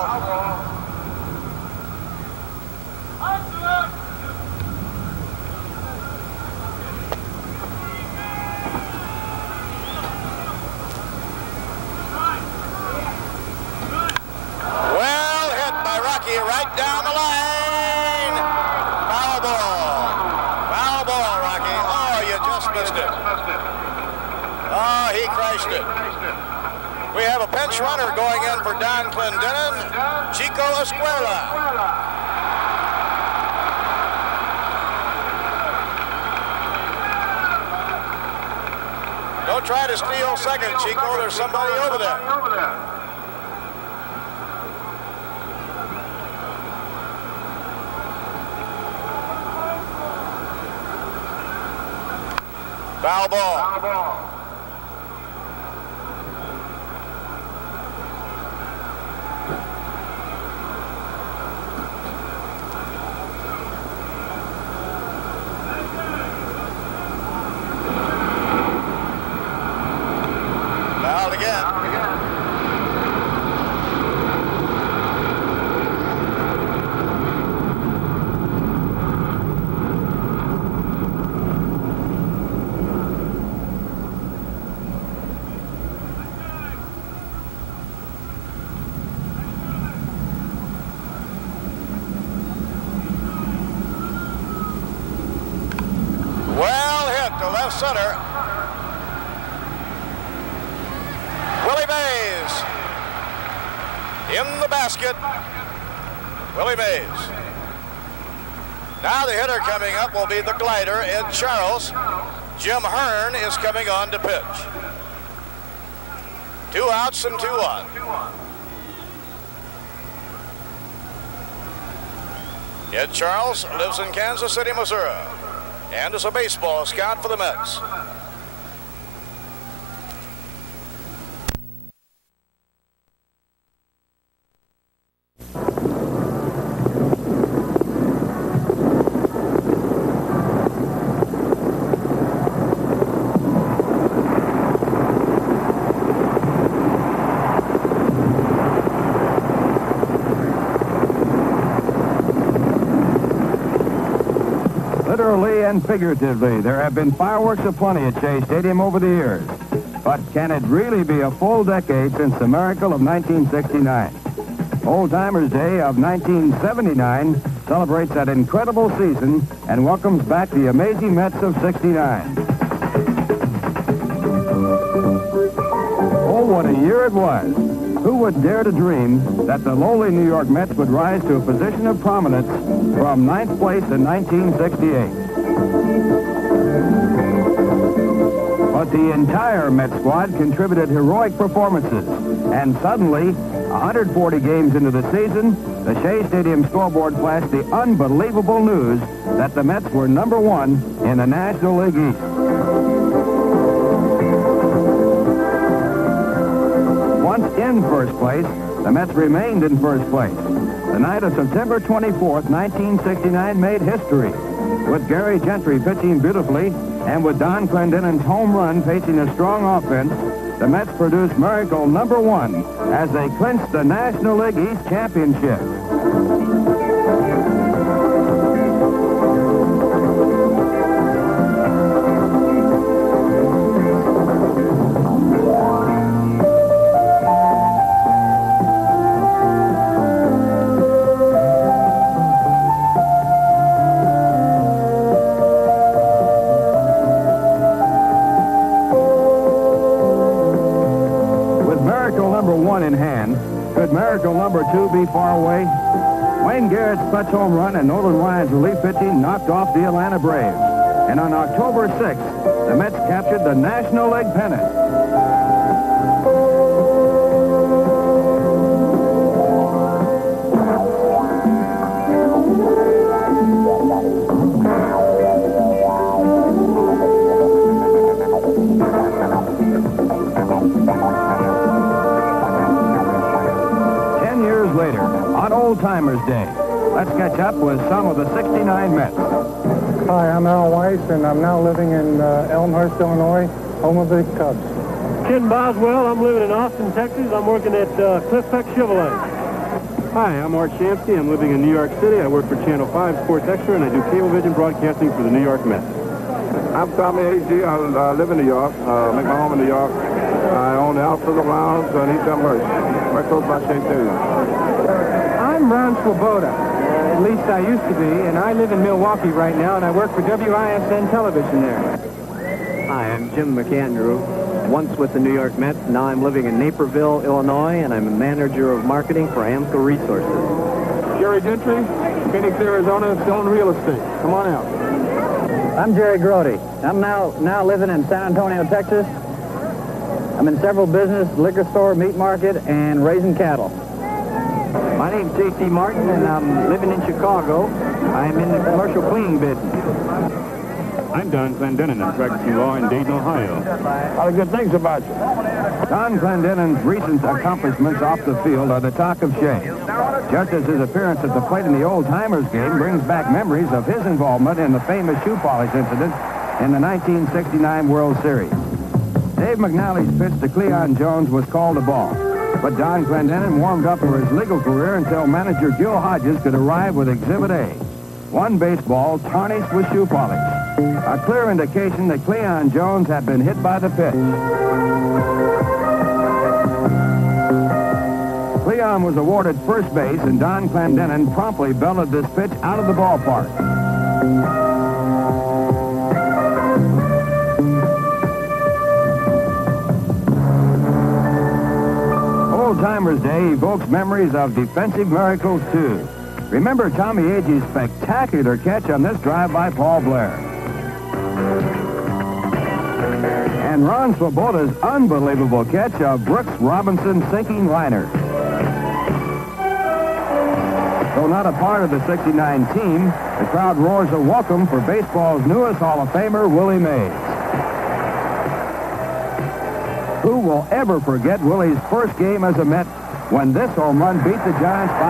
Well hit by Rocky right down the line. Foul ball. Foul ball, Rocky. Oh, you just missed it. Oh, he crashed it. We have a pinch runner going in for Don Clendenin, Chico Escuela. Don't try to steal second, Chico. There's somebody over there. Foul ball. Fouled again. Well hit to left center. Willie Mays in the basket. Willie Mays. Now the hitter coming up will be the glider, Ed Charles. Jim Hearn is coming on to pitch. 2 outs and 2 on. Ed Charles lives in Kansas City, Missouri, and is a baseball scout for the Mets. Literally and figuratively, there have been fireworks aplenty at Shea Stadium over the years. But can it really be a full decade since the miracle of 1969? Old Timers Day of 1979 celebrates that incredible season and welcomes back the amazing Mets of '69. Oh, what a year it was. Who would dare to dream that the lowly New York Mets would rise to a position of prominence from 9th place in 1968? But the entire Mets squad contributed heroic performances, and suddenly, 140 games into the season, the Shea Stadium scoreboard flashed the unbelievable news that the Mets were #1 in the National League East. Once in first place, the Mets remained in first place. The night of September 24th, 1969 made history, with Gary Gentry pitching beautifully and with Don Clendenin's home run facing a strong offense. The Mets produced miracle number 1 as they clinched the National League East Championship. In hand. Could miracle number 2 be far away? Wayne Garrett's clutch home run and Nolan Ryan's relief pitching knocked off the Atlanta Braves. And on October 6th, the Mets captured the National League pennant. 10 years later, on Old Timers Day, let's catch up with some of the 69 Mets. Hi, I'm Al Weiss, and I'm now living in Elmhurst, Illinois, home of the Cubs. Ken Boswell, I'm living in Austin, Texas. I'm working at Cliff Peck Chevrolet. Hi, I'm Art Shamsky. I'm living in New York City. I work for Channel 5 Sports Extra, and I do cable vision broadcasting for the New York Mets. I'm Tommy Agee. I live in New York, make my home in New York. I own the Alfred Lounge in East Elmhurst, right close by Shea Stadium. I'm Ron Swoboda. At least I used to be, and I live in Milwaukee right now, and I work for WISN Television there. Hi, I'm Jim McAndrew, once with the New York Mets. Now I'm living in Naperville, Illinois, and I'm a manager of marketing for AMCO Resources. Jerry Gentry, Phoenix, Arizona, selling real estate. Come on out. I'm Jerry Grody. I'm now living in San Antonio, Texas. I'm in several business, liquor store, meat market, and raising cattle. My name's J.C. Martin, and I'm living in Chicago. I'm in the commercial cleaning business. I'm Don Clendenin. I'm practicing law in Dayton, Ohio. A lot of good things about you. Don Clendenin's recent accomplishments off the field are the talk of Shea. Just as his appearance at the plate in the Old Timers game brings back memories of his involvement in the famous shoe polish incident in the 1969 World Series. Dave McNally's pitch to Cleon Jones was called a ball, but Don Clendenin warmed up for his legal career until manager Gil Hodges could arrive with Exhibit A, one baseball tarnished with shoe polish, a clear indication that Cleon Jones had been hit by the pitch. Cleon was awarded first base, and Don Clendenin promptly belted this pitch out of the ballpark. Old Timers Day evokes memories of defensive miracles, too. Remember Tommy Agee's spectacular catch on this drive by Paul Blair. And Ron Swoboda's unbelievable catch of Brooks Robinson's sinking liner. Though not a part of the 69 team, the crowd roars a welcome for baseball's newest Hall of Famer, Willie Mays. Who will ever forget Willie's first game as a Met when this home run beat the Giants 5-4?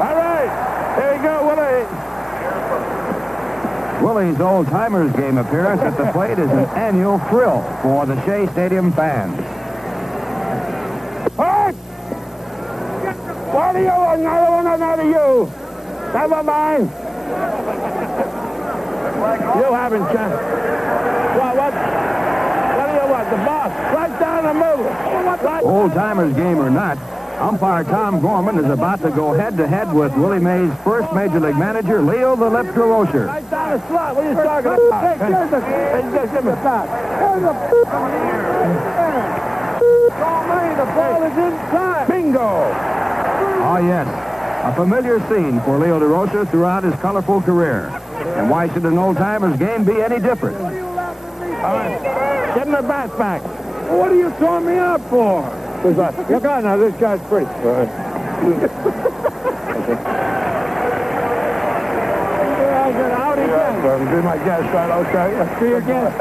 All right, there you go, Willie. Willie's Old Timers game appearance at the plate is an annual thrill for the Shea Stadium fans. What? What are you? Another one, another you. Never mind. You haven't chance. What do you want? The boss. Right down the middle. Right. Old Timers game or not, umpire Tom Gorman is about to go head-to-head with Willie Mays' first Major League manager, Leo the Lip Durocher. Right down the slot. What are you talking about? Hey, give me a shot. The ball is inside. Bingo. Oh, yes. A familiar scene for Leo Durocher throughout his colorful career. And why should an Old Timers game be any different? All right. Get in the bat back. What are you throwing me out for? Look out now, this guy's free. Out he goes. Be my guest, right? Okay. Be your guest.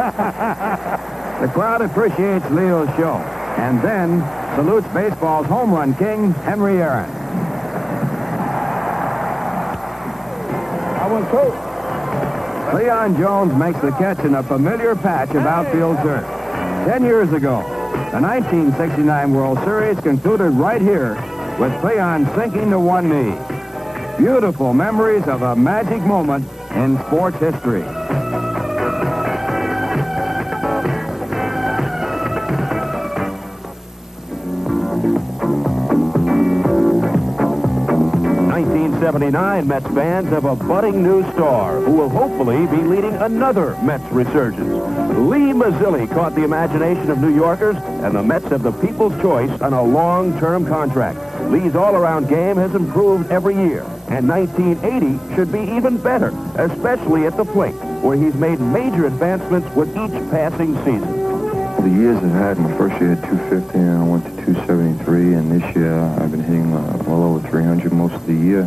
The crowd appreciates Leo's show and then salutes baseball's home run king, Henry Aaron. I went too. Leon Jones makes the catch in a familiar patch of outfield turf. 10 years ago, the 1969 World Series concluded right here with Leon sinking to one knee. Beautiful memories of a magic moment in sports history. '79 Mets fans have a budding new star who will hopefully be leading another Mets resurgence. Lee Mazzilli caught the imagination of New Yorkers, and the Mets have the people's choice on a long-term contract. Lee's all-around game has improved every year, and 1980 should be even better, especially at the plate, where he's made major advancements with each passing season. The years I've had, my first year at 250, and I went to 273, and this year I've been hitting well over 300 most of the year,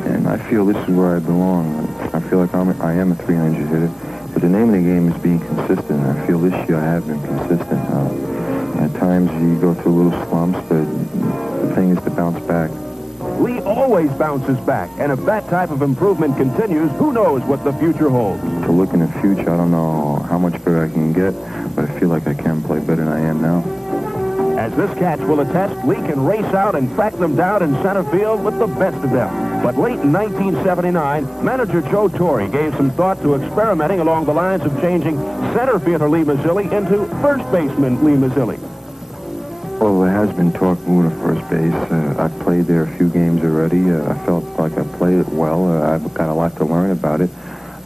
and I feel this is where I belong. I feel like I am a 300 hitter, but the name of the game is being consistent. I feel this year I have been consistent. At times you go through little slumps, but the thing is to bounce back. Lee always bounces back, and if that type of improvement continues, who knows what the future holds. To look in the future, I don't know how much better I can get, but I feel like I can play better than I am now. As this catch will attest, Lee can race out and track them down in center field with the best of them. But late in 1979, manager Joe Torre gave some thought to experimenting along the lines of changing center fielder Lee Mazzilli into first baseman Lee Mazzilli. Well, there has been talk moving to first base. I've played there a few games already. I felt like I played it well. I've got a lot to learn about it.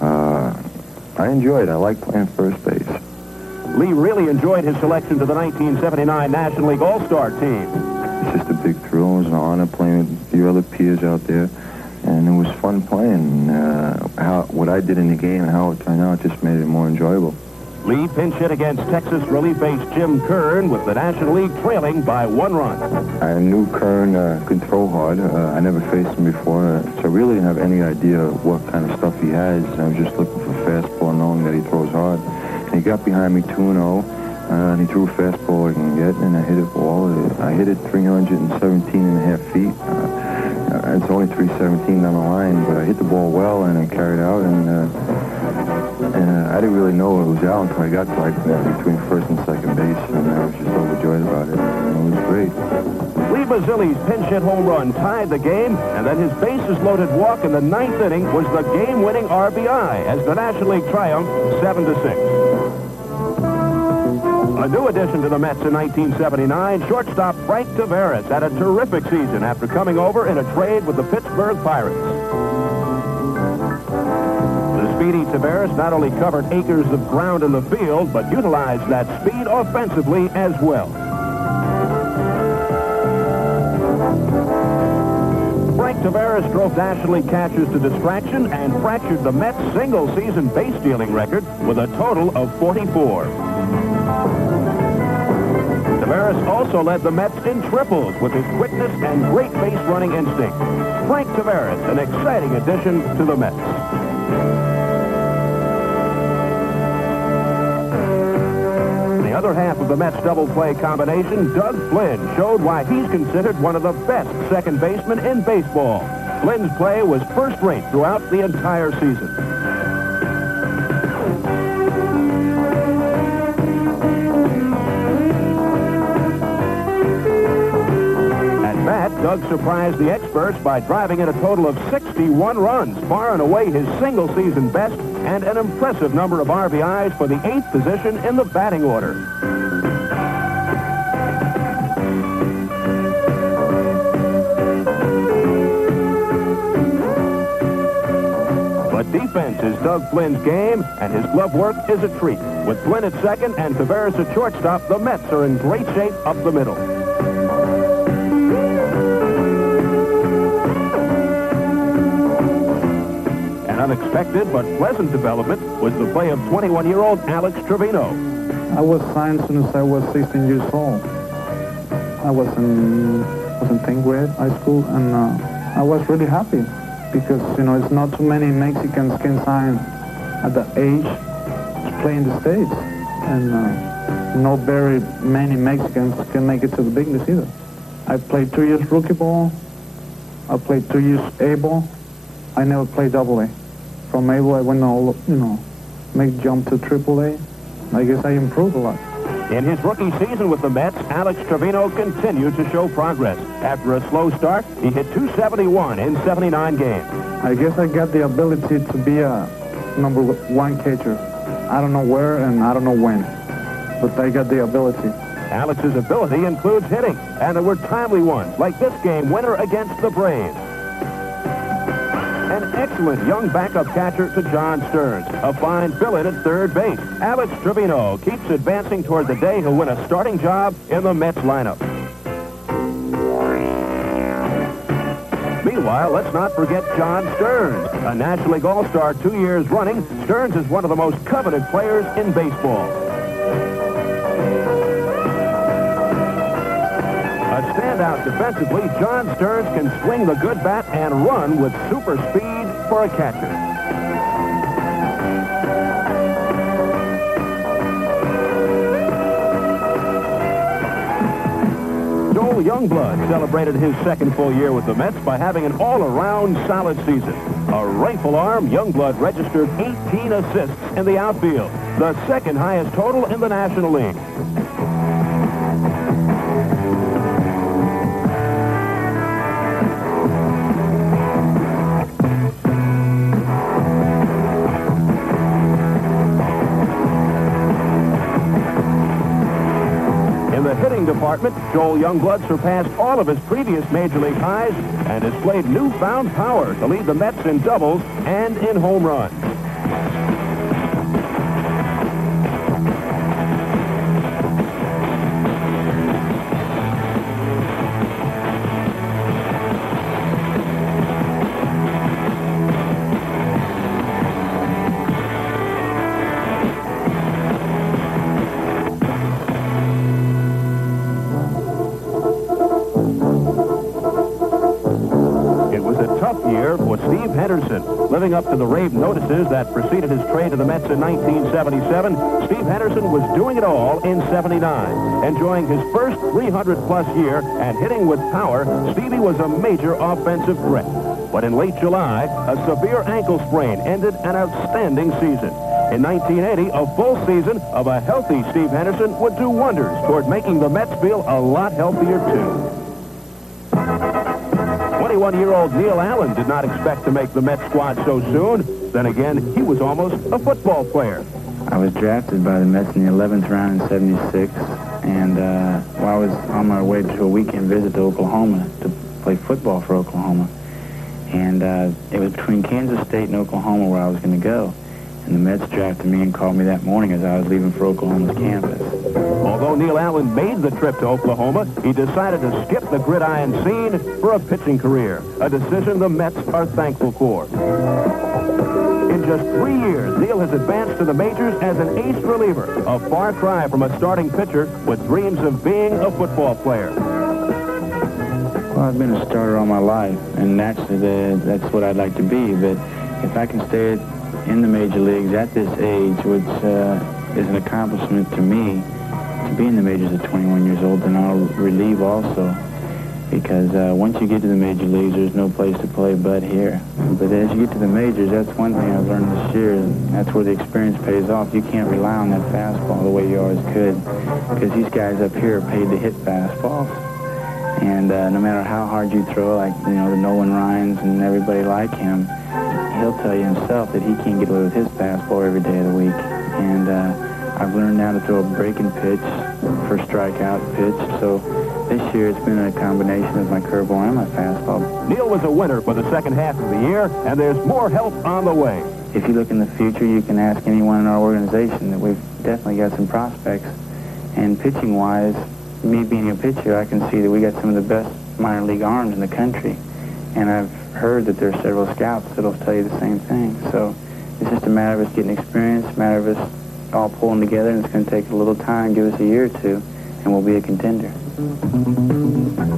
I enjoy it. I like playing first base. Lee really enjoyed his selection to the 1979 National League All-Star team. It's just a big thrill. It was an honor playing with the other peers out there, and it was fun playing. What I did in the game and how it turned out just made it more enjoyable. Lee pinch hit against Texas relief ace Jim Kern with the National League trailing by 1 run. I knew Kern could throw hard. I never faced him before, so I really didn't have any idea what kind of stuff he has. I was just looking for fastball, knowing that he throws hard. And he got behind me 2-0, and he threw a fastball I can get, and I hit it ball. I hit it 317.5 feet. It's only 317 down the line, but I hit the ball well, and I carried out, and I didn't really know it was out until I got to like between first and second base, and I was just overjoyed about it. And it was great. Lee Mazzilli's pinch hit home run tied the game, and then his bases-loaded walk in the 9th inning was the game-winning RBI as the National League triumphed 7-6. A new addition to the Mets in 1979, shortstop Frank Tavares had a terrific season after coming over in a trade with the Pittsburgh Pirates. The speedy Tavares not only covered acres of ground in the field, but utilized that speed offensively as well. Frank Tavares drove National League catchers to distraction and fractured the Mets' single-season base-stealing record with a total of 44. Tavares also led the Mets in triples with his quickness and great base-running instinct. Frank Tavares, an exciting addition to the Mets. The other half of the Mets double-play combination, Doug Flynn, showed why he's considered one of the best second basemen in baseball. Flynn's play was first-rate throughout the entire season. Doug surprised the experts by driving in a total of 61 runs, far and away his single-season best, and an impressive number of RBIs for the 8th position in the batting order. But defense is Doug Flynn's game, and his glove work is a treat. With Flynn at second and Tavares at shortstop, the Mets are in great shape up the middle. An unexpected but pleasant development was the play of 21-year-old Alex Trevino. I was signed as soon as I was 16 years old. I was in 10th grade, high school, and I was really happy because, you know, it's not too many Mexicans can sign at that age to play in the States. And not very many Mexicans can make it to the big leagues either. I played 2 years rookie ball. I played 2 years A ball. I never played double A. From A ball I went all, make jump to triple A. I guess I improved a lot. In his rookie season with the Mets, Alex Trevino continued to show progress. After a slow start, he hit .271 in 79 games. I guess I got the ability to be a #1 catcher. I don't know where and I don't know when, but I got the ability. Alex's ability includes hitting, and there were timely ones, like this game winner against the Braves. An excellent young backup catcher to John Stearns. A fine fill-in at third base. Alex Trevino keeps advancing toward the day he'll win a starting job in the Mets lineup. Meanwhile, let's not forget John Stearns. A National League All-Star 2 years running, Stearns is one of the most coveted players in baseball. A standout defensively, John Stearns can swing the good bat and run with super speed for a catcher. Joel Youngblood celebrated his second full year with the Mets by having an all-around solid season. A rifle arm, Youngblood registered 18 assists in the outfield, the second highest total in the National League. Department, Joel Youngblood surpassed all of his previous Major League highs and displayed newfound power to lead the Mets in doubles and in home runs. Living up to the rave notices that preceded his trade to the Mets in 1977, Steve Henderson was doing it all in '79. Enjoying his first 300-plus year and hitting with power, Stevie was a major offensive threat. But in late July, a severe ankle sprain ended an outstanding season. In 1980, a full season of a healthy Steve Henderson would do wonders toward making the Mets feel a lot healthier, too. 21-year-old Neil Allen did not expect to make the Mets squad so soon. Then again, he was almost a football player. I was drafted by the Mets in the 11th round in '76, and while I was on my way to a weekend visit to Oklahoma to play football for Oklahoma, and it was between Kansas State and Oklahoma where I was going to go. And the Mets drafted me and called me that morning as I was leaving for Oklahoma's campus. Although Neil Allen made the trip to Oklahoma, he decided to skip the gridiron scene for a pitching career, a decision the Mets are thankful for. In just 3 years, Neil has advanced to the majors as an ace reliever, a far cry from a starting pitcher with dreams of being a football player. Well, I've been a starter all my life, and naturally that's what I'd like to be, but if I can stay in the major leagues at this age, which is an accomplishment to me, to be in the majors at 21 years old, then I'll relieve also, because once you get to the major leagues, there's no place to play but here. But as you get to the majors, that's one thing I've learned this year, and that's where the experience pays off. You can't rely on that fastball the way you always could, because these guys up here are paid to hit fastballs. And no matter how hard you throw, like, the Nolan Ryans and everybody like him, he'll tell you himself that he can't get away with his fastball every day of the week. And I've learned now to throw a breaking pitch for strikeout pitch. So this year it's been a combination of my curveball and my fastball. Neil was a winner for the second half of the year, and there's more help on the way. If you look in the future, you can ask anyone in our organization that we've definitely got some prospects. And pitching-wise, me being a pitcher, I can see that we got some of the best minor league arms in the country. And I've heard that there are several scouts that'll tell you the same thing. So it's just a matter of us getting experience, a matter of us all pulling together, and it's going to take a little time, give us a year or two, and we'll be a contender.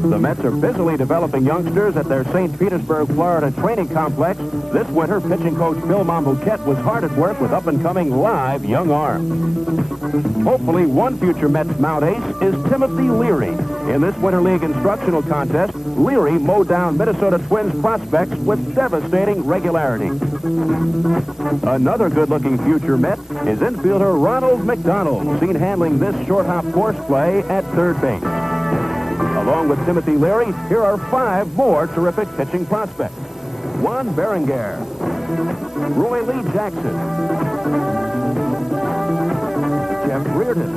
The Mets are busily developing youngsters at their St. Petersburg, Florida training complex. This winter, pitching coach Bill Mombouquette was hard at work with up-and-coming live young arms. Hopefully, one future Mets Mount Ace is Timothy Leary. In this Winter League instructional contest, Leary mowed down Minnesota Twins prospects with devastating regularity. Another good-looking future Met is infielder Ronald McDonald, seen handling this short-hop course play at third base. Along with Timothy Leary, here are 5 more terrific pitching prospects. Juan Berenguer, Roy Lee Jackson, Jeff Reardon,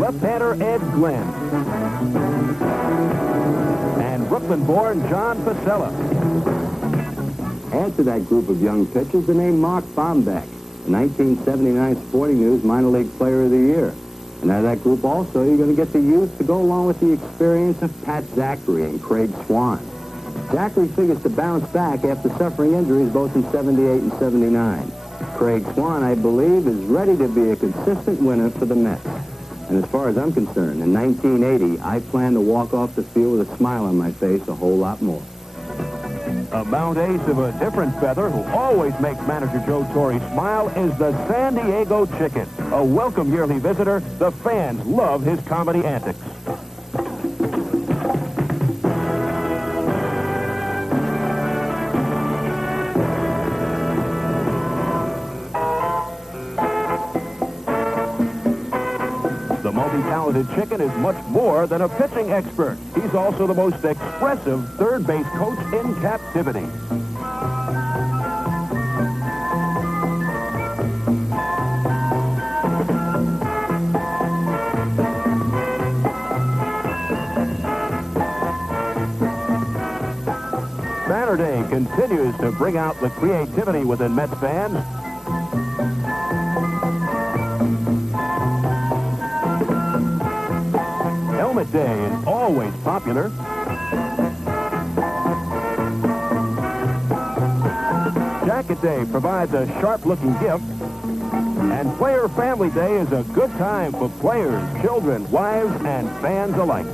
left-hander Ed Glenn, and Brooklyn-born John Pasella. Add to that group of young pitchers the name Mark Bombeck, the 1979 Sporting News Minor League Player of the Year. And out of that group also, you're going to get the youth to go along with the experience of Pat Zachary and Craig Swan. Zachary figures to bounce back after suffering injuries both in 78 and 79. Craig Swan, I believe, is ready to be a consistent winner for the Mets. And as far as I'm concerned, in 1980, I plan to walk off the field with a smile on my face a whole lot more. A Mount Ace of a different feather who always makes manager Joe Torre smile is the San Diego Chicken. A welcome yearly visitor, the fans love his comedy antics. The multi-talented Chicken is much more than a pitching expert. He's also the most expressive third base coach in captivity. Banner Day continues to bring out the creativity within Mets fans. Helmet Day is always popular. Jacket Day provides a sharp-looking gift. And Player Family Day is a good time for players, children, wives, and fans alike.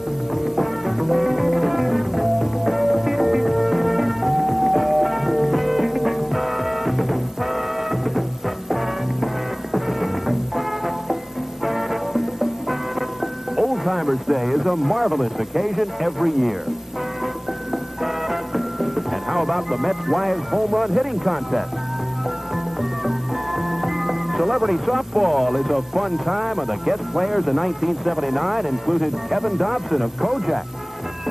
Old-Timers Day is a marvelous occasion every year. And how about the Mets Wives Home Run Hitting Contest? Celebrity Softball is a fun time, and the guest players in 1979 included Kevin Dobson of Kojak,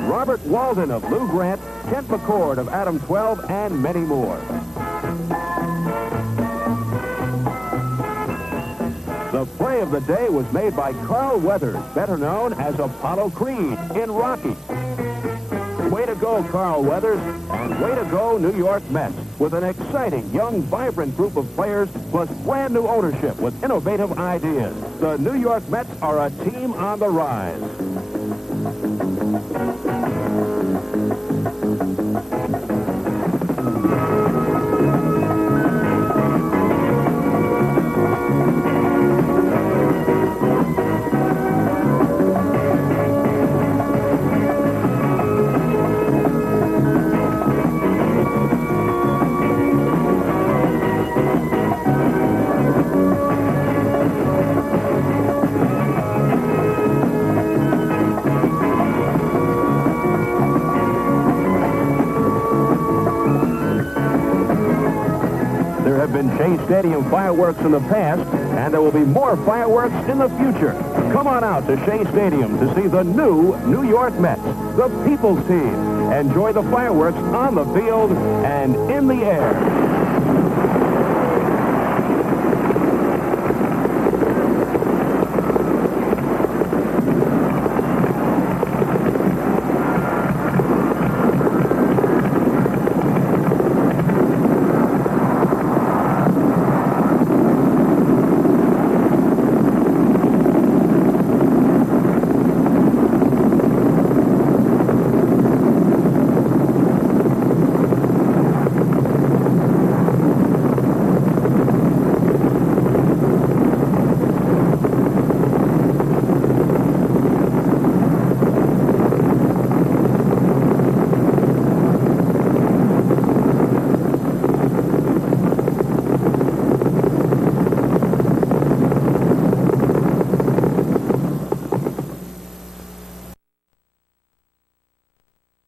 Robert Walden of Lou Grant, Kent McCord of Adam 12, and many more. The play of the day was made by Carl Weathers, better known as Apollo Creed in Rocky. Way to go, Carl Weathers, and way to go, New York Mets, with an exciting, young, vibrant group of players plus brand new ownership with innovative ideas. The New York Mets are a team on the rise. There have been Shea Stadium fireworks in the past, and there will be more fireworks in the future. Come on out to Shea Stadium to see the new New York Mets, the people's team. Enjoy the fireworks on the field and in the air.